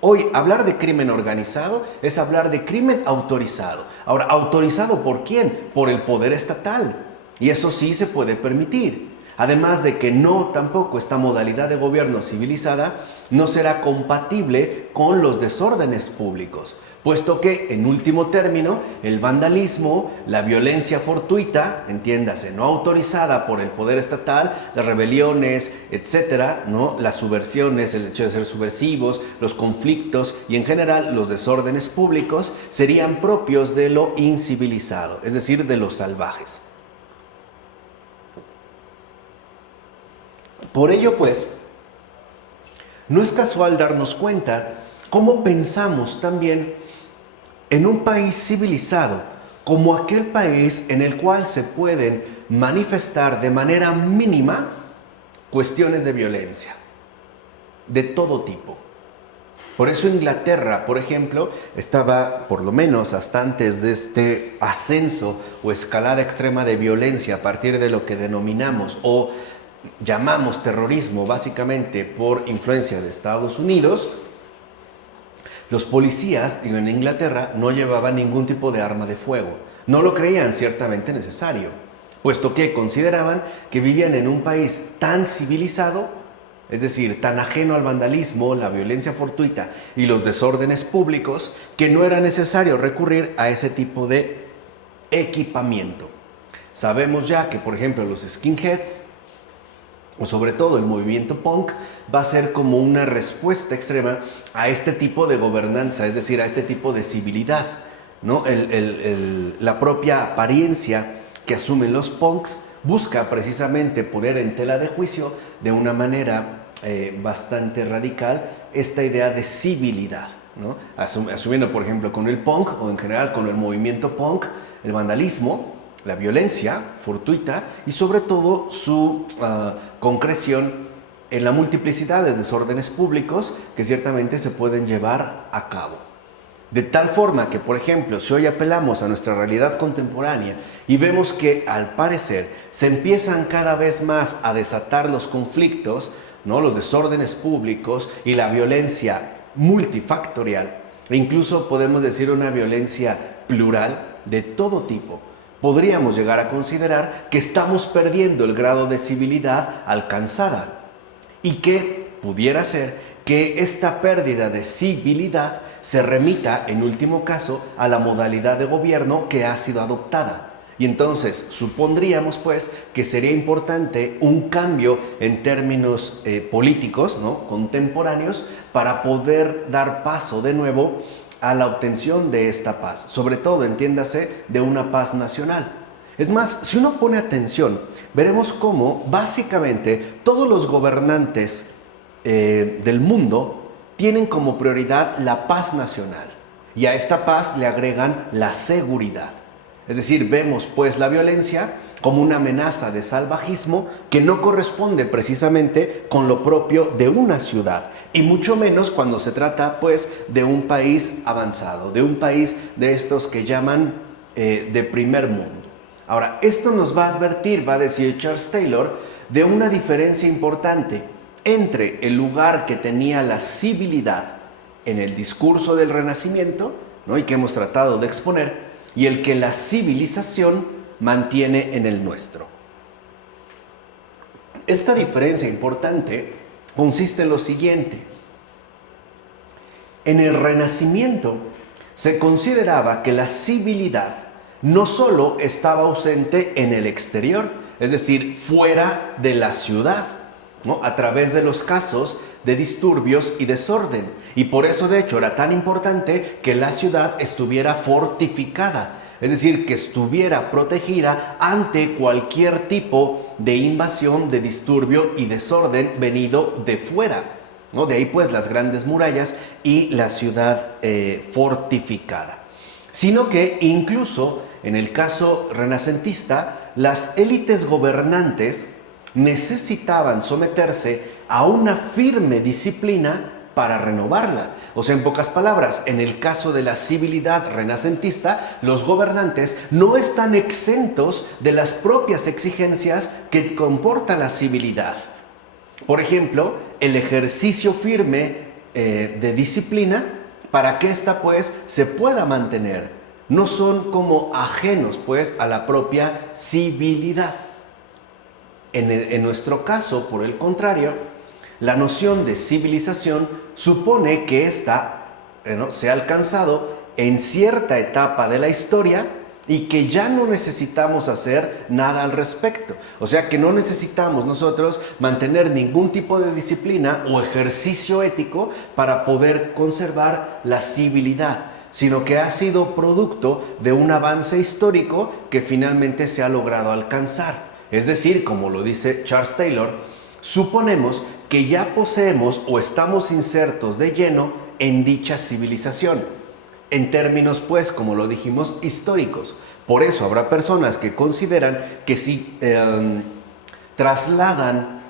Hoy hablar de crimen organizado es hablar de crimen autorizado. Ahora, ¿autorizado por quién? Por el poder estatal. Y eso sí se puede permitir. Además de que tampoco esta modalidad de gobierno civilizada no será compatible con los desórdenes públicos, puesto que, en último término, el vandalismo, la violencia fortuita, entiéndase, no autorizada por el poder estatal, las rebeliones, etcétera, ¿no? Las subversiones, el hecho de ser subversivos, los conflictos y en general los desórdenes públicos serían propios de lo incivilizado, es decir, de los salvajes. Por ello, pues, no es casual darnos cuenta cómo pensamos también en un país civilizado como aquel país en el cual se pueden manifestar de manera mínima cuestiones de violencia, de todo tipo. Por eso Inglaterra, por ejemplo, estaba, por lo menos hasta antes de este ascenso o escalada extrema de violencia a partir de lo que denominamos o llamamos terrorismo básicamente por influencia de Estados Unidos, los policías, en Inglaterra, no llevaban ningún tipo de arma de fuego. No lo creían ciertamente necesario, puesto que consideraban que vivían en un país tan civilizado, es decir, tan ajeno al vandalismo, la violencia fortuita y los desórdenes públicos, que no era necesario recurrir a ese tipo de equipamiento. Sabemos ya que, por ejemplo, los skinheads, o sobre todo el movimiento punk, va a ser como una respuesta extrema a este tipo de gobernanza, es decir, a este tipo de civilidad, ¿no? La propia apariencia que asumen los punks busca precisamente poner en tela de juicio de una manera bastante radical esta idea de civilidad, ¿no? Asumiendo, por ejemplo, con el punk o en general con el movimiento punk, el vandalismo, la violencia fortuita y sobre todo su concreción en la multiplicidad de desórdenes públicos que ciertamente se pueden llevar a cabo. De tal forma que, por ejemplo, si hoy apelamos a nuestra realidad contemporánea y vemos que al parecer se empiezan cada vez más a desatar los conflictos, ¿no? Los desórdenes públicos y la violencia multifactorial, e incluso podemos decir una violencia plural de todo tipo, podríamos llegar a considerar que estamos perdiendo el grado de civilidad alcanzada y que pudiera ser que esta pérdida de civilidad se remita en último caso a la modalidad de gobierno que ha sido adoptada. Y entonces supondríamos pues que sería importante un cambio en términos políticos, ¿no? Contemporáneos, para poder dar paso de nuevo a la obtención de esta paz, sobre todo, entiéndase, de una paz nacional. Es más, si uno pone atención, veremos cómo básicamente todos los gobernantes del mundo tienen como prioridad la paz nacional y a esta paz le agregan la seguridad. Es decir, vemos pues la violencia como una amenaza de salvajismo que no corresponde precisamente con lo propio de una ciudad, y mucho menos cuando se trata pues de un país avanzado, de un país de estos que llaman de primer mundo. Ahora, esto nos va a advertir, va a decir Charles Taylor, de una diferencia importante entre el lugar que tenía la civilidad en el discurso del Renacimiento, ¿no? Y que hemos tratado de exponer, y el que la civilización mantiene en el nuestro. Esta diferencia importante consiste en lo siguiente. En el Renacimiento se consideraba que la civilidad no solo estaba ausente en el exterior, es decir, fuera de la ciudad, ¿no? A través de los casos de disturbios y desorden. Y por eso, de hecho, era tan importante que la ciudad estuviera fortificada, es decir, que estuviera protegida ante cualquier tipo de invasión, de disturbio y desorden venido de fuera, ¿no? De ahí pues las grandes murallas y la ciudad fortificada. Sino que incluso en el caso renacentista, las élites gobernantes necesitaban someterse a una firme disciplina para renovarla. O sea, en pocas palabras, en el caso de la civilidad renacentista, los gobernantes no están exentos de las propias exigencias que comporta la civilidad. Por ejemplo, el ejercicio firme de disciplina para que ésta pues se pueda mantener. No son como ajenos pues a la propia civilidad. En nuestro caso, por el contrario, la noción de civilización supone que ésta se ha alcanzado en cierta etapa de la historia y que ya no necesitamos hacer nada al respecto. O sea que no necesitamos nosotros mantener ningún tipo de disciplina o ejercicio ético para poder conservar la civilidad, sino que ha sido producto de un avance histórico que finalmente se ha logrado alcanzar. Es decir, como lo dice Charles Taylor, suponemos que ya poseemos o estamos insertos de lleno en dicha civilización, en términos pues, como lo dijimos, históricos. Por eso habrá personas que consideran que si trasladan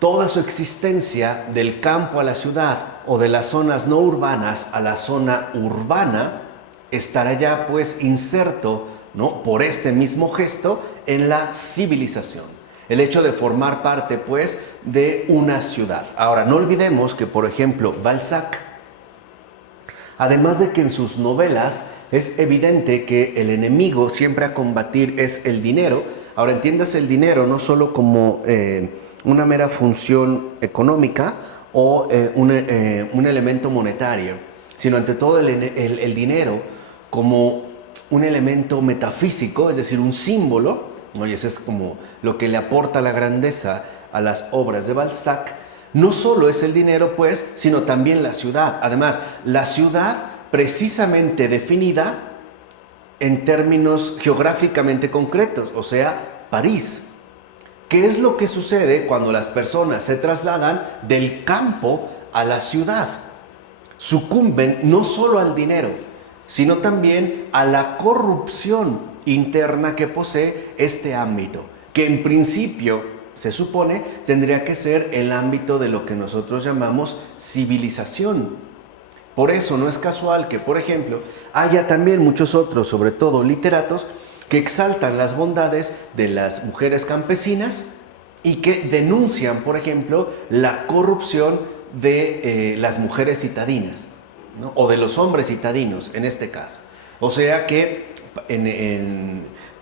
toda su existencia del campo a la ciudad o de las zonas no urbanas a la zona urbana, estará ya pues inserto, ¿no?, por este mismo gesto en la civilización. El hecho de formar parte pues de una ciudad. Ahora, no olvidemos que, por ejemplo, Balzac, además de que en sus novelas es evidente que el enemigo siempre a combatir es el dinero. Ahora, entiendas el dinero no solo como una mera función económica o un elemento monetario, sino ante todo el dinero como un elemento metafísico, es decir, un símbolo, ¿no? Y eso es como lo que le aporta la grandeza a las obras de Balzac. No solo es el dinero, pues, sino también la ciudad. Además, la ciudad precisamente definida en términos geográficamente concretos, o sea, París. ¿Qué es lo que sucede cuando las personas se trasladan del campo a la ciudad? Sucumben no solo al dinero, sino también a la corrupción interna que posee este ámbito, que en principio se supone tendría que ser el ámbito de lo que nosotros llamamos civilización. Por eso no es casual que, por ejemplo, haya también muchos otros, sobre todo literatos, que exaltan las bondades de las mujeres campesinas y que denuncian, por ejemplo, la corrupción de las mujeres citadinas, ¿no?, o de los hombres citadinos en este caso. O sea que,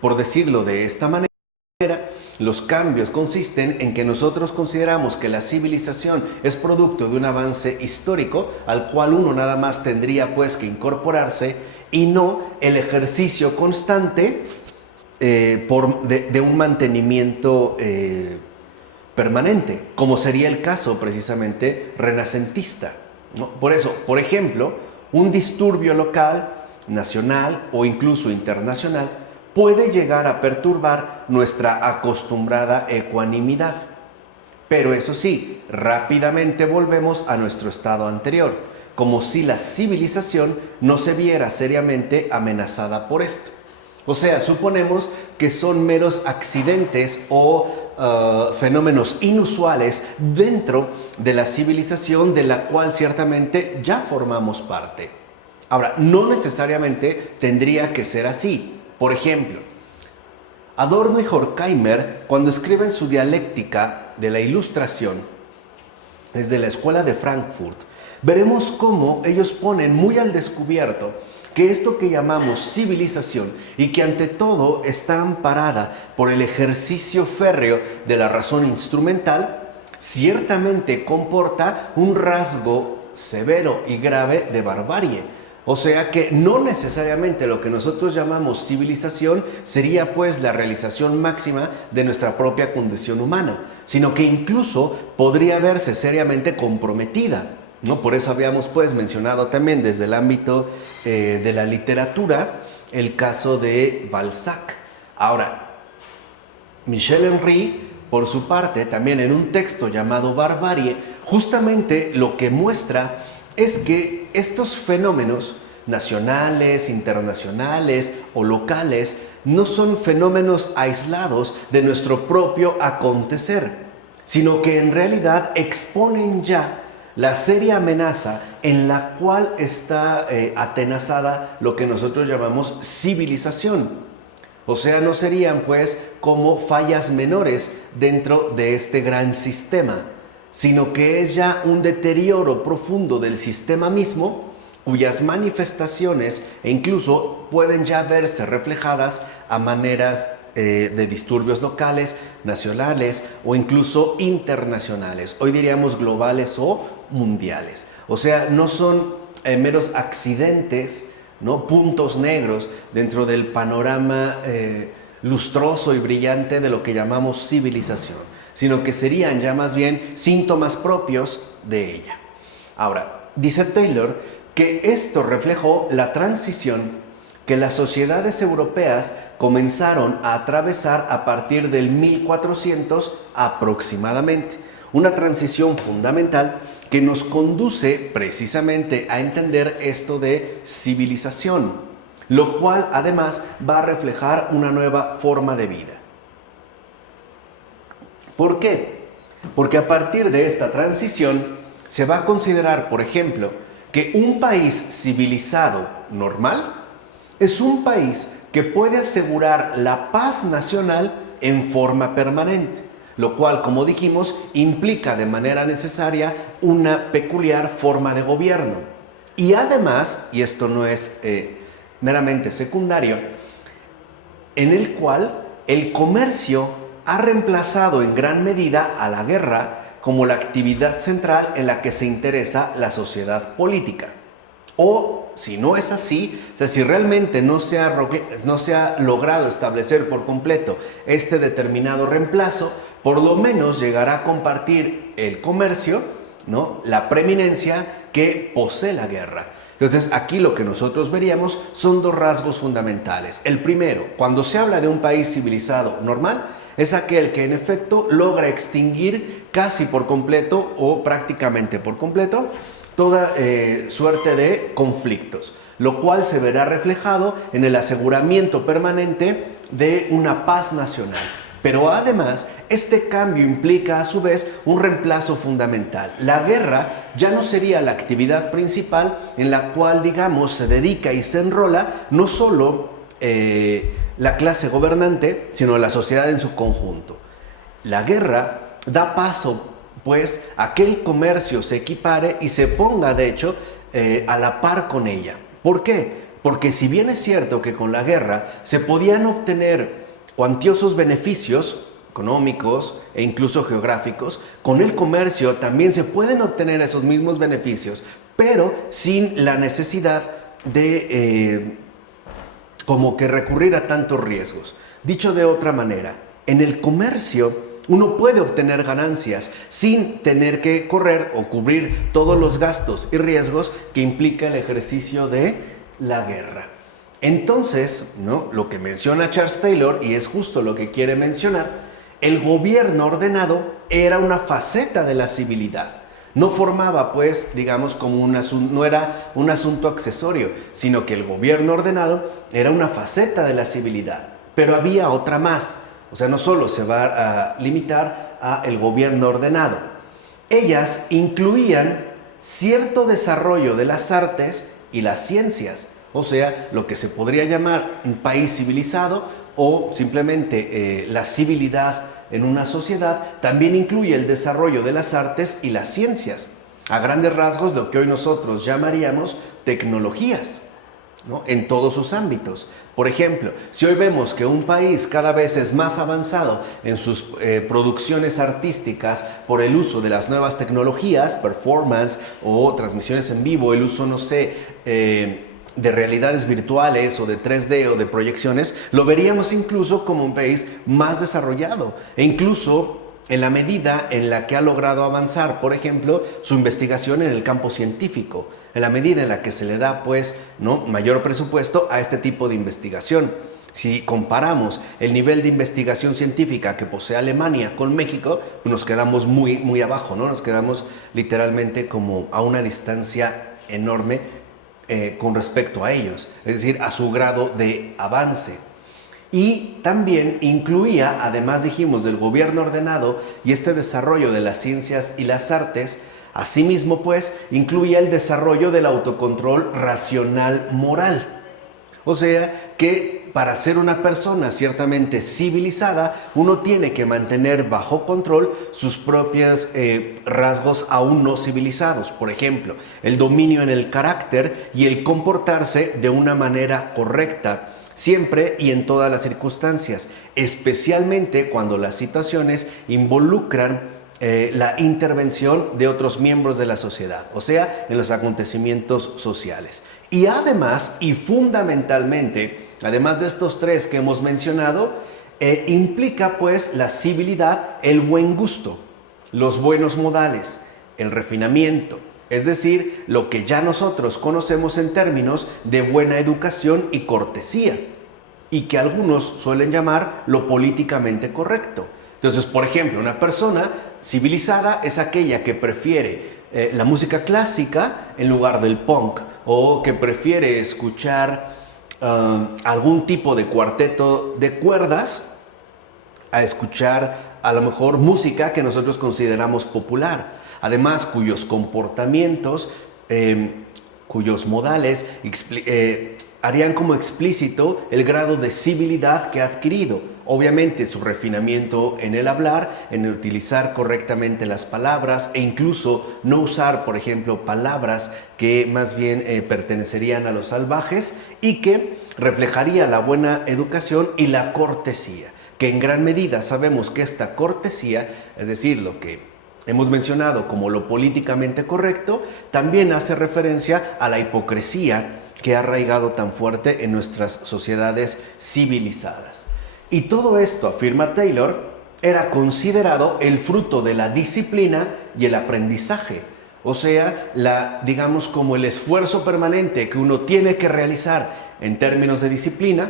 por decirlo de esta manera, los cambios consisten en que nosotros consideramos que la civilización es producto de un avance histórico al cual uno nada más tendría pues que incorporarse, y no el ejercicio constante de un mantenimiento permanente, como sería el caso precisamente renacentista, ¿no? Por eso, por ejemplo, un disturbio local, nacional o incluso internacional puede llegar a perturbar nuestra acostumbrada ecuanimidad. Pero eso sí, rápidamente volvemos a nuestro estado anterior, como si la civilización no se viera seriamente amenazada por esto. O sea, suponemos que son meros accidentes o fenómenos inusuales dentro de la civilización de la cual ciertamente ya formamos parte. Ahora, no necesariamente tendría que ser así. Por ejemplo, Adorno y Horkheimer, cuando escriben su dialéctica de la Ilustración, desde la Escuela de Frankfurt, veremos cómo ellos ponen muy al descubierto que esto que llamamos civilización y que ante todo está amparada por el ejercicio férreo de la razón instrumental, ciertamente comporta un rasgo severo y grave de barbarie. O sea que no necesariamente lo que nosotros llamamos civilización sería pues la realización máxima de nuestra propia condición humana, sino que incluso podría verse seriamente comprometida, ¿no? Por eso habíamos pues mencionado también desde el ámbito de la literatura el caso de Balzac. Ahora, Michel Henry, por su parte, también en un texto llamado Barbarie, justamente lo que muestra es que estos fenómenos nacionales, internacionales o locales no son fenómenos aislados de nuestro propio acontecer, sino que en realidad exponen ya la seria amenaza en la cual está atenazada lo que nosotros llamamos civilización. O sea, no serían pues como fallas menores dentro de este gran sistema, sino que es ya un deterioro profundo del sistema mismo, cuyas manifestaciones e incluso pueden ya verse reflejadas a maneras de disturbios locales, nacionales o incluso internacionales, hoy diríamos globales o mundiales. O sea, no son meros accidentes, ¿no? Puntos negros dentro del panorama lustroso y brillante de lo que llamamos civilización, sino que serían ya más bien síntomas propios de ella. Ahora, dice Taylor que esto reflejó la transición que las sociedades europeas comenzaron a atravesar a partir del 1400 aproximadamente, una transición fundamental que nos conduce precisamente a entender esto de civilización, lo cual además va a reflejar una nueva forma de vida. ¿Por qué? Porque a partir de esta transición se va a considerar, por ejemplo, que un país civilizado normal es un país que puede asegurar la paz nacional en forma permanente, lo cual, como dijimos, implica de manera necesaria una peculiar forma de gobierno. Y además, y esto no es meramente secundario, en el cual el comercio ha reemplazado en gran medida a la guerra como la actividad central en la que se interesa la sociedad política. O, si no es así, o sea, si realmente no se ha logrado establecer por completo este determinado reemplazo, por lo menos llegará a compartir el comercio, ¿no?, la preeminencia que posee la guerra. Entonces, aquí lo que nosotros veríamos son dos rasgos fundamentales. El primero, cuando se habla de un país civilizado normal, es aquel que en efecto logra extinguir casi por completo o prácticamente por completo toda suerte de conflictos, lo cual se verá reflejado en el aseguramiento permanente de una paz nacional. Pero además, este cambio implica a su vez un reemplazo fundamental. La guerra ya no sería la actividad principal en la cual, digamos, se dedica y se enrola no solo la clase gobernante, sino la sociedad en su conjunto. La guerra da paso pues a que el comercio se equipare y se ponga de hecho a la par con ella. ¿Por qué? Porque si bien es cierto que con la guerra se podían obtener cuantiosos beneficios económicos e incluso geográficos, con el comercio también se pueden obtener esos mismos beneficios, pero sin la necesidad de como que recurrir a tantos riesgos. Dicho de otra manera, en el comercio uno puede obtener ganancias sin tener que correr o cubrir todos los gastos y riesgos que implica el ejercicio de la guerra. Entonces, ¿no?, lo que menciona Charles Taylor, y es justo lo que quiere mencionar, el gobierno ordenado era una faceta de la civilidad. No formaba, pues, digamos, como no era un asunto accesorio, sino que el gobierno ordenado era una faceta de la civilidad. Pero había otra más. O sea, no solo se va a limitar a el gobierno ordenado. Ellas incluían cierto desarrollo de las artes y las ciencias. O sea, lo que se podría llamar un país civilizado o simplemente la civilidad en una sociedad también incluye el desarrollo de las artes y las ciencias, a grandes rasgos de lo que hoy nosotros llamaríamos tecnologías. ¿no? En todos sus ámbitos. Por ejemplo, si hoy vemos que un país cada vez es más avanzado en sus producciones artísticas por el uso de las nuevas tecnologías, performance o transmisiones en vivo, el uso, no sé, de realidades virtuales o de 3D o de proyecciones, lo veríamos incluso como un país más desarrollado e incluso en la medida en la que ha logrado avanzar, por ejemplo, su investigación en el campo científico, en la medida en la que se le da, pues, ¿no?, mayor presupuesto a este tipo de investigación. Si comparamos el nivel de investigación científica que posee Alemania con México, nos quedamos muy abajo, ¿no? Nos quedamos literalmente como a una distancia enorme con respecto a ellos, es decir, a su grado de avance. Y también incluía, además dijimos, del gobierno ordenado y este desarrollo de las ciencias y las artes, asimismo pues incluía el desarrollo del autocontrol racional moral. O sea que para ser una persona ciertamente civilizada, uno tiene que mantener bajo control sus propios rasgos aún no civilizados. Por ejemplo, el dominio en el carácter y el comportarse de una manera correcta, siempre y en todas las circunstancias, especialmente cuando las situaciones involucran la intervención de otros miembros de la sociedad, o sea, en los acontecimientos sociales. Y además, y fundamentalmente, además de estos tres que hemos mencionado, implica pues la civilidad, el buen gusto, los buenos modales, el refinamiento, es decir, lo que ya nosotros conocemos en términos de buena educación y cortesía, y que algunos suelen llamar lo políticamente correcto. Entonces, por ejemplo, una persona civilizada es aquella que prefiere la música clásica en lugar del punk, o que prefiere escuchar algún tipo de cuarteto de cuerdas a escuchar a lo mejor música que nosotros consideramos popular. Además, cuyos comportamientos, cuyos modales harían como explícito el grado de civilidad que ha adquirido. Obviamente su refinamiento en el hablar, en el utilizar correctamente las palabras e incluso no usar, por ejemplo, palabras que más bien pertenecerían a los salvajes y que reflejaría la buena educación y la cortesía, que en gran medida sabemos que esta cortesía, es decir, lo que hemos mencionado como lo políticamente correcto, también hace referencia a la hipocresía que ha arraigado tan fuerte en nuestras sociedades civilizadas. Y todo esto, afirma Taylor, era considerado el fruto de la disciplina y el aprendizaje. O sea, digamos como el esfuerzo permanente que uno tiene que realizar en términos de disciplina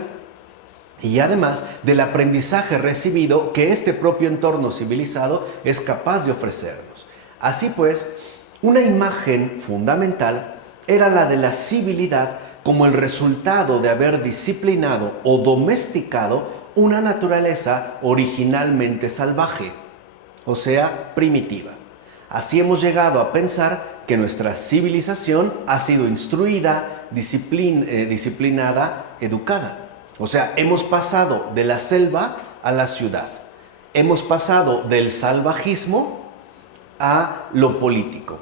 y además del aprendizaje recibido que este propio entorno civilizado es capaz de ofrecernos. Así pues, una imagen fundamental era la de la civilidad como el resultado de haber disciplinado o domesticado una naturaleza originalmente salvaje, o sea, primitiva. Así hemos llegado a pensar que nuestra civilización ha sido instruida, disciplinada, educada. O sea, hemos pasado de la selva a la ciudad. Hemos pasado del salvajismo a lo político.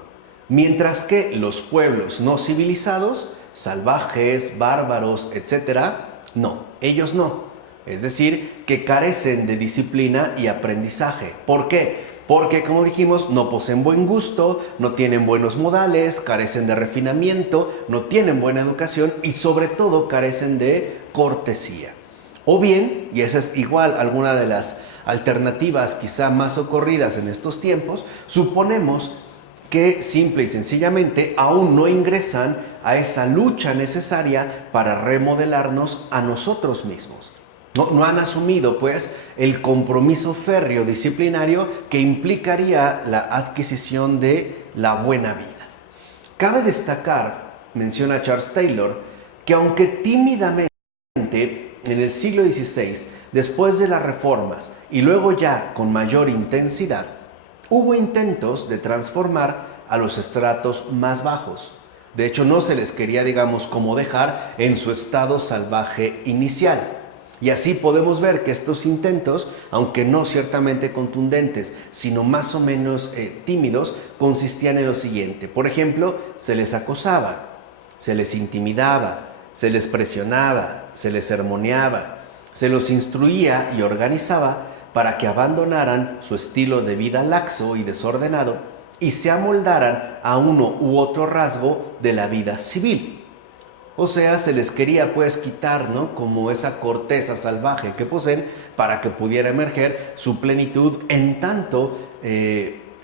Mientras que los pueblos no civilizados, salvajes, bárbaros, etc., no, ellos no. Es decir, que carecen de disciplina y aprendizaje. ¿Por qué? Porque, como dijimos, no poseen buen gusto, no tienen buenos modales, carecen de refinamiento, no tienen buena educación y sobre todo carecen de cortesía. O bien, y esa es igual alguna de las alternativas quizá más socorridas en estos tiempos, suponemos que simple y sencillamente aún no ingresan a esa lucha necesaria para remodelarnos a nosotros mismos. No han asumido, pues, el compromiso férreo disciplinario que implicaría la adquisición de la buena vida. Cabe destacar, menciona Charles Taylor, que aunque tímidamente en el siglo XVI, después de las reformas y luego ya con mayor intensidad, hubo intentos de transformar a los estratos más bajos. De hecho, no se les quería, digamos, como dejar en su estado salvaje inicial. Y así podemos ver que estos intentos, aunque no ciertamente contundentes, sino más o menos tímidos, consistían en lo siguiente. Por ejemplo, se les acosaba, se les intimidaba, se les presionaba, se les sermoneaba, se los instruía y organizaba para que abandonaran su estilo de vida laxo y desordenado y se amoldaran a uno u otro rasgo de la vida civil. O sea, se les quería pues quitar, ¿no?, como esa corteza salvaje que poseen para que pudiera emerger su plenitud en tanto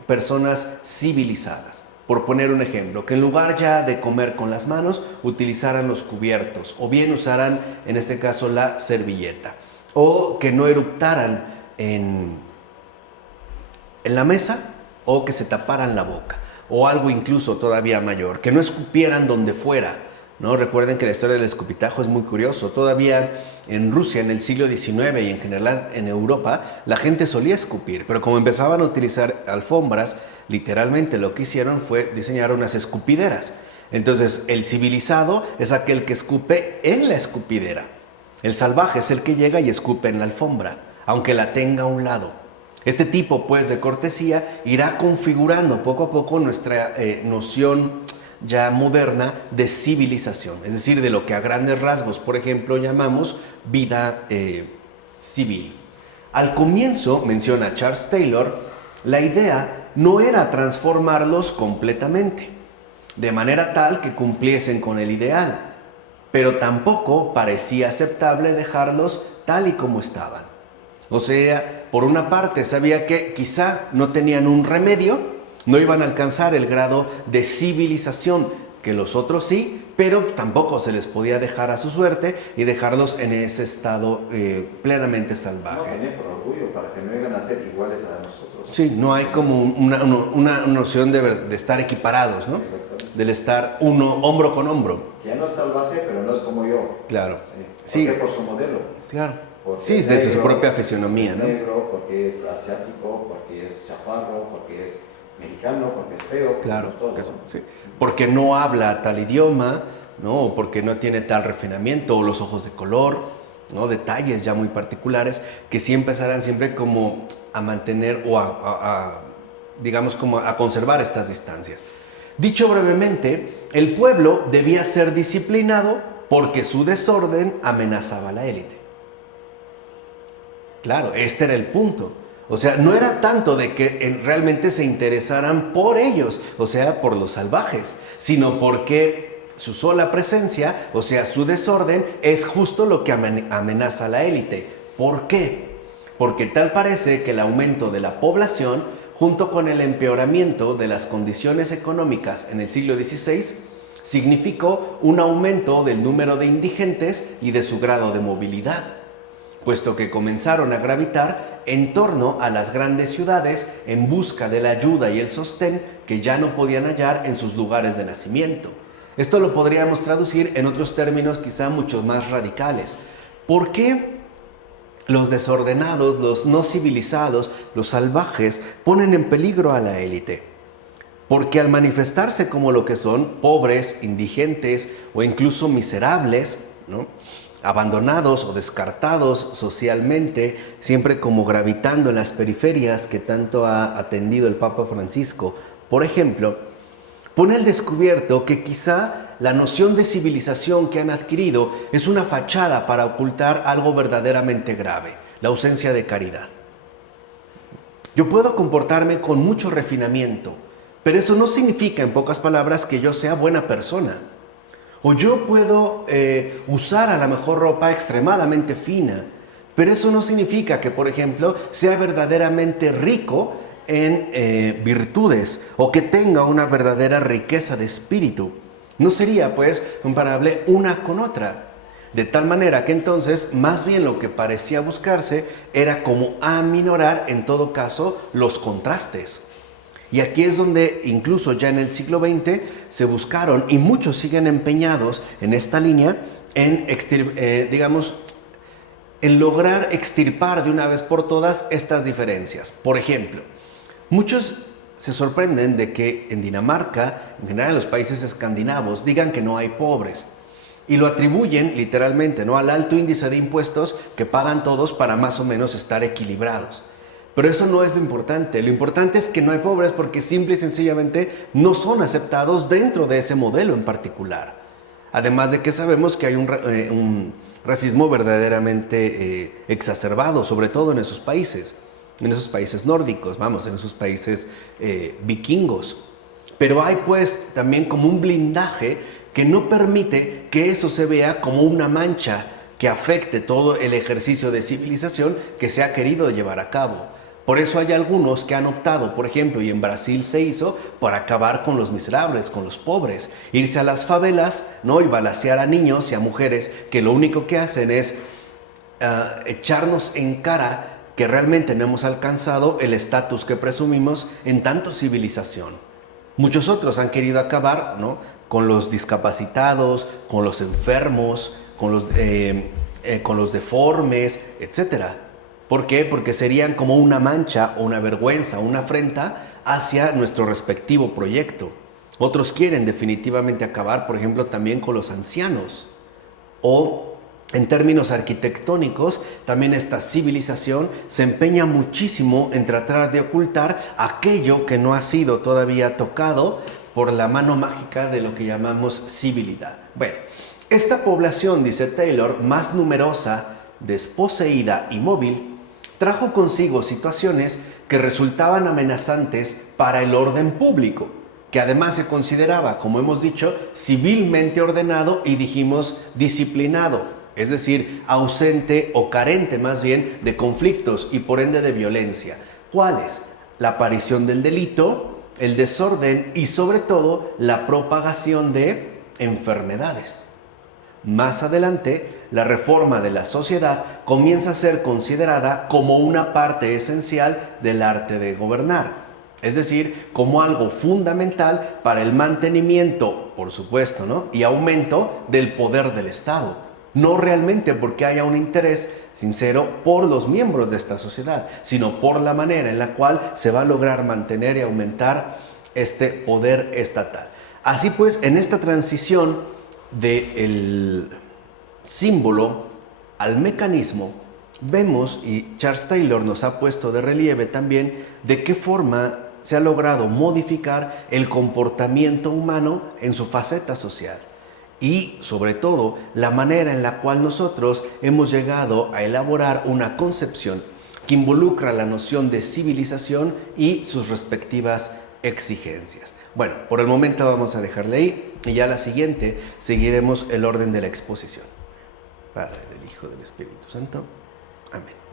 personas civilizadas. Por poner un ejemplo, que en lugar ya de comer con las manos, utilizaran los cubiertos, o bien usaran, en este caso, la servilleta, o que no eructaran en la mesa, o que se taparan la boca, o algo incluso todavía mayor, que no escupieran donde fuera, ¿no? Recuerden que la historia del escupitajo es muy curioso. Todavía en Rusia, en el siglo XIX y en general en Europa, la gente solía escupir, pero como empezaban a utilizar alfombras, literalmente lo que hicieron fue diseñar unas escupideras. Entonces, el civilizado es aquel que escupe en la escupidera. El salvaje es el que llega y escupe en la alfombra, aunque la tenga a un lado. Este tipo, pues, de cortesía irá configurando poco a poco nuestra noción ya moderna de civilización, es decir, de lo que a grandes rasgos, por ejemplo, llamamos vida civil. Al comienzo, menciona Charles Taylor, la idea no era transformarlos completamente, de manera tal que cumpliesen con el ideal, pero tampoco parecía aceptable dejarlos tal y como estaban. O sea, por una parte sabía que quizá no tenían un remedio, no iban a alcanzar el grado de civilización que los otros sí, pero tampoco se les podía dejar a su suerte y dejarlos en ese estado plenamente salvaje. No, también por orgullo, para que no vengan a ser iguales a nosotros. Sí, no hay como una noción de estar equiparados, ¿no? Exactamente. Del estar uno hombro con hombro. Ya no es salvaje, pero no es como yo. Claro. Sí. ¿Por qué? Por su modelo. Claro. Porque Sí, es desde negro, su propia fisonomía, ¿no? Es negro, porque es asiático, porque es chaparro, porque es mexicano, porque es feo. Claro, todo, eso, ¿no? sí. Porque no habla tal idioma, ¿no? O porque no tiene tal refinamiento, o los ojos de color, ¿no? Detalles ya muy particulares que sí empezarán siempre como a mantener o digamos como a conservar estas distancias. Dicho brevemente, el pueblo debía ser disciplinado porque su desorden amenazaba a la élite. Claro, este era el punto. O sea, no era tanto de que realmente se interesaran por ellos, o sea, por los salvajes, sino porque su sola presencia, o sea, su desorden, es justo lo que amenaza a la élite. ¿Por qué? Porque tal parece que el aumento de la población, junto con el empeoramiento de las condiciones económicas en el siglo XVI, significó un aumento del número de indigentes y de su grado de movilidad, puesto que comenzaron a gravitar en torno a las grandes ciudades en busca de la ayuda y el sostén que ya no podían hallar en sus lugares de nacimiento. Esto lo podríamos traducir en otros términos quizá mucho más radicales. ¿Por qué los desordenados, los no civilizados, los salvajes ponen en peligro a la élite? Porque al manifestarse como lo que son, pobres, indigentes o incluso miserables, ¿no?, abandonados o descartados socialmente, siempre como gravitando en las periferias que tanto ha atendido el Papa Francisco, por ejemplo, pone al descubierto que quizá la noción de civilización que han adquirido es una fachada para ocultar algo verdaderamente grave, la ausencia de caridad. Yo puedo comportarme con mucho refinamiento, pero eso no significa, en pocas palabras, que yo sea buena persona. O yo puedo usar a lo mejor ropa extremadamente fina, pero eso no significa que, por ejemplo, sea verdaderamente rico en virtudes o que tenga una verdadera riqueza de espíritu. No sería, pues, comparable una con otra. De tal manera que entonces, más bien lo que parecía buscarse era como aminorar, en todo caso, los contrastes. Y aquí es donde incluso ya en el siglo XX se buscaron, y muchos siguen empeñados en esta línea, en lograr extirpar de una vez por todas estas diferencias. Por ejemplo, muchos se sorprenden de que en Dinamarca, en general en los países escandinavos, digan que no hay pobres. Y lo atribuyen literalmente, ¿no?, al alto índice de impuestos que pagan todos para más o menos estar equilibrados. Pero eso no es lo importante es que no hay pobres porque simple y sencillamente no son aceptados dentro de ese modelo en particular. Además de que sabemos que hay un racismo verdaderamente exacerbado, sobre todo en esos países nórdicos, vamos, en esos países vikingos. Pero hay pues también como un blindaje que no permite que eso se vea como una mancha que afecte todo el ejercicio de civilización que se ha querido llevar a cabo. Por eso hay algunos que han optado, por ejemplo, y en Brasil se hizo, por acabar con los miserables, con los pobres, irse a las favelas, ¿no? Y balacear a niños y a mujeres que lo único que hacen es echarnos en cara que realmente no hemos alcanzado el estatus que presumimos en tanto civilización. Muchos otros han querido acabar, ¿no?, con los discapacitados, con los enfermos, con los deformes, etc. ¿Por qué? Porque serían como una mancha o una vergüenza, una afrenta hacia nuestro respectivo proyecto. Otros quieren definitivamente acabar, por ejemplo, también con los ancianos. O en términos arquitectónicos, también esta civilización se empeña muchísimo en tratar de ocultar aquello que no ha sido todavía tocado por la mano mágica de lo que llamamos civilidad. Bueno, esta población, dice Taylor, más numerosa, desposeída y móvil, trajo consigo situaciones que resultaban amenazantes para el orden público, que además se consideraba, como hemos dicho, civilmente ordenado y dijimos disciplinado, es decir, ausente o carente más bien de conflictos y por ende de violencia. ¿Cuáles? La aparición del delito, el desorden y sobre todo la propagación de enfermedades. Más adelante, la reforma de la sociedad comienza a ser considerada como una parte esencial del arte de gobernar, es decir, como algo fundamental para el mantenimiento, por supuesto, ¿no?, y aumento del poder del Estado. No realmente porque haya un interés sincero por los miembros de esta sociedad, sino por la manera en la cual se va a lograr mantener y aumentar este poder estatal. Así pues, en esta transición del símbolo al mecanismo, vemos, y Charles Taylor nos ha puesto de relieve también, de qué forma se ha logrado modificar el comportamiento humano en su faceta social. Y, sobre todo, la manera en la cual nosotros hemos llegado a elaborar una concepción que involucra la noción de civilización y sus respectivas exigencias. Bueno, por el momento vamos a dejarle ahí y ya la siguiente seguiremos el orden de la exposición. Padre, del Hijo, del Espíritu Santo. Amén.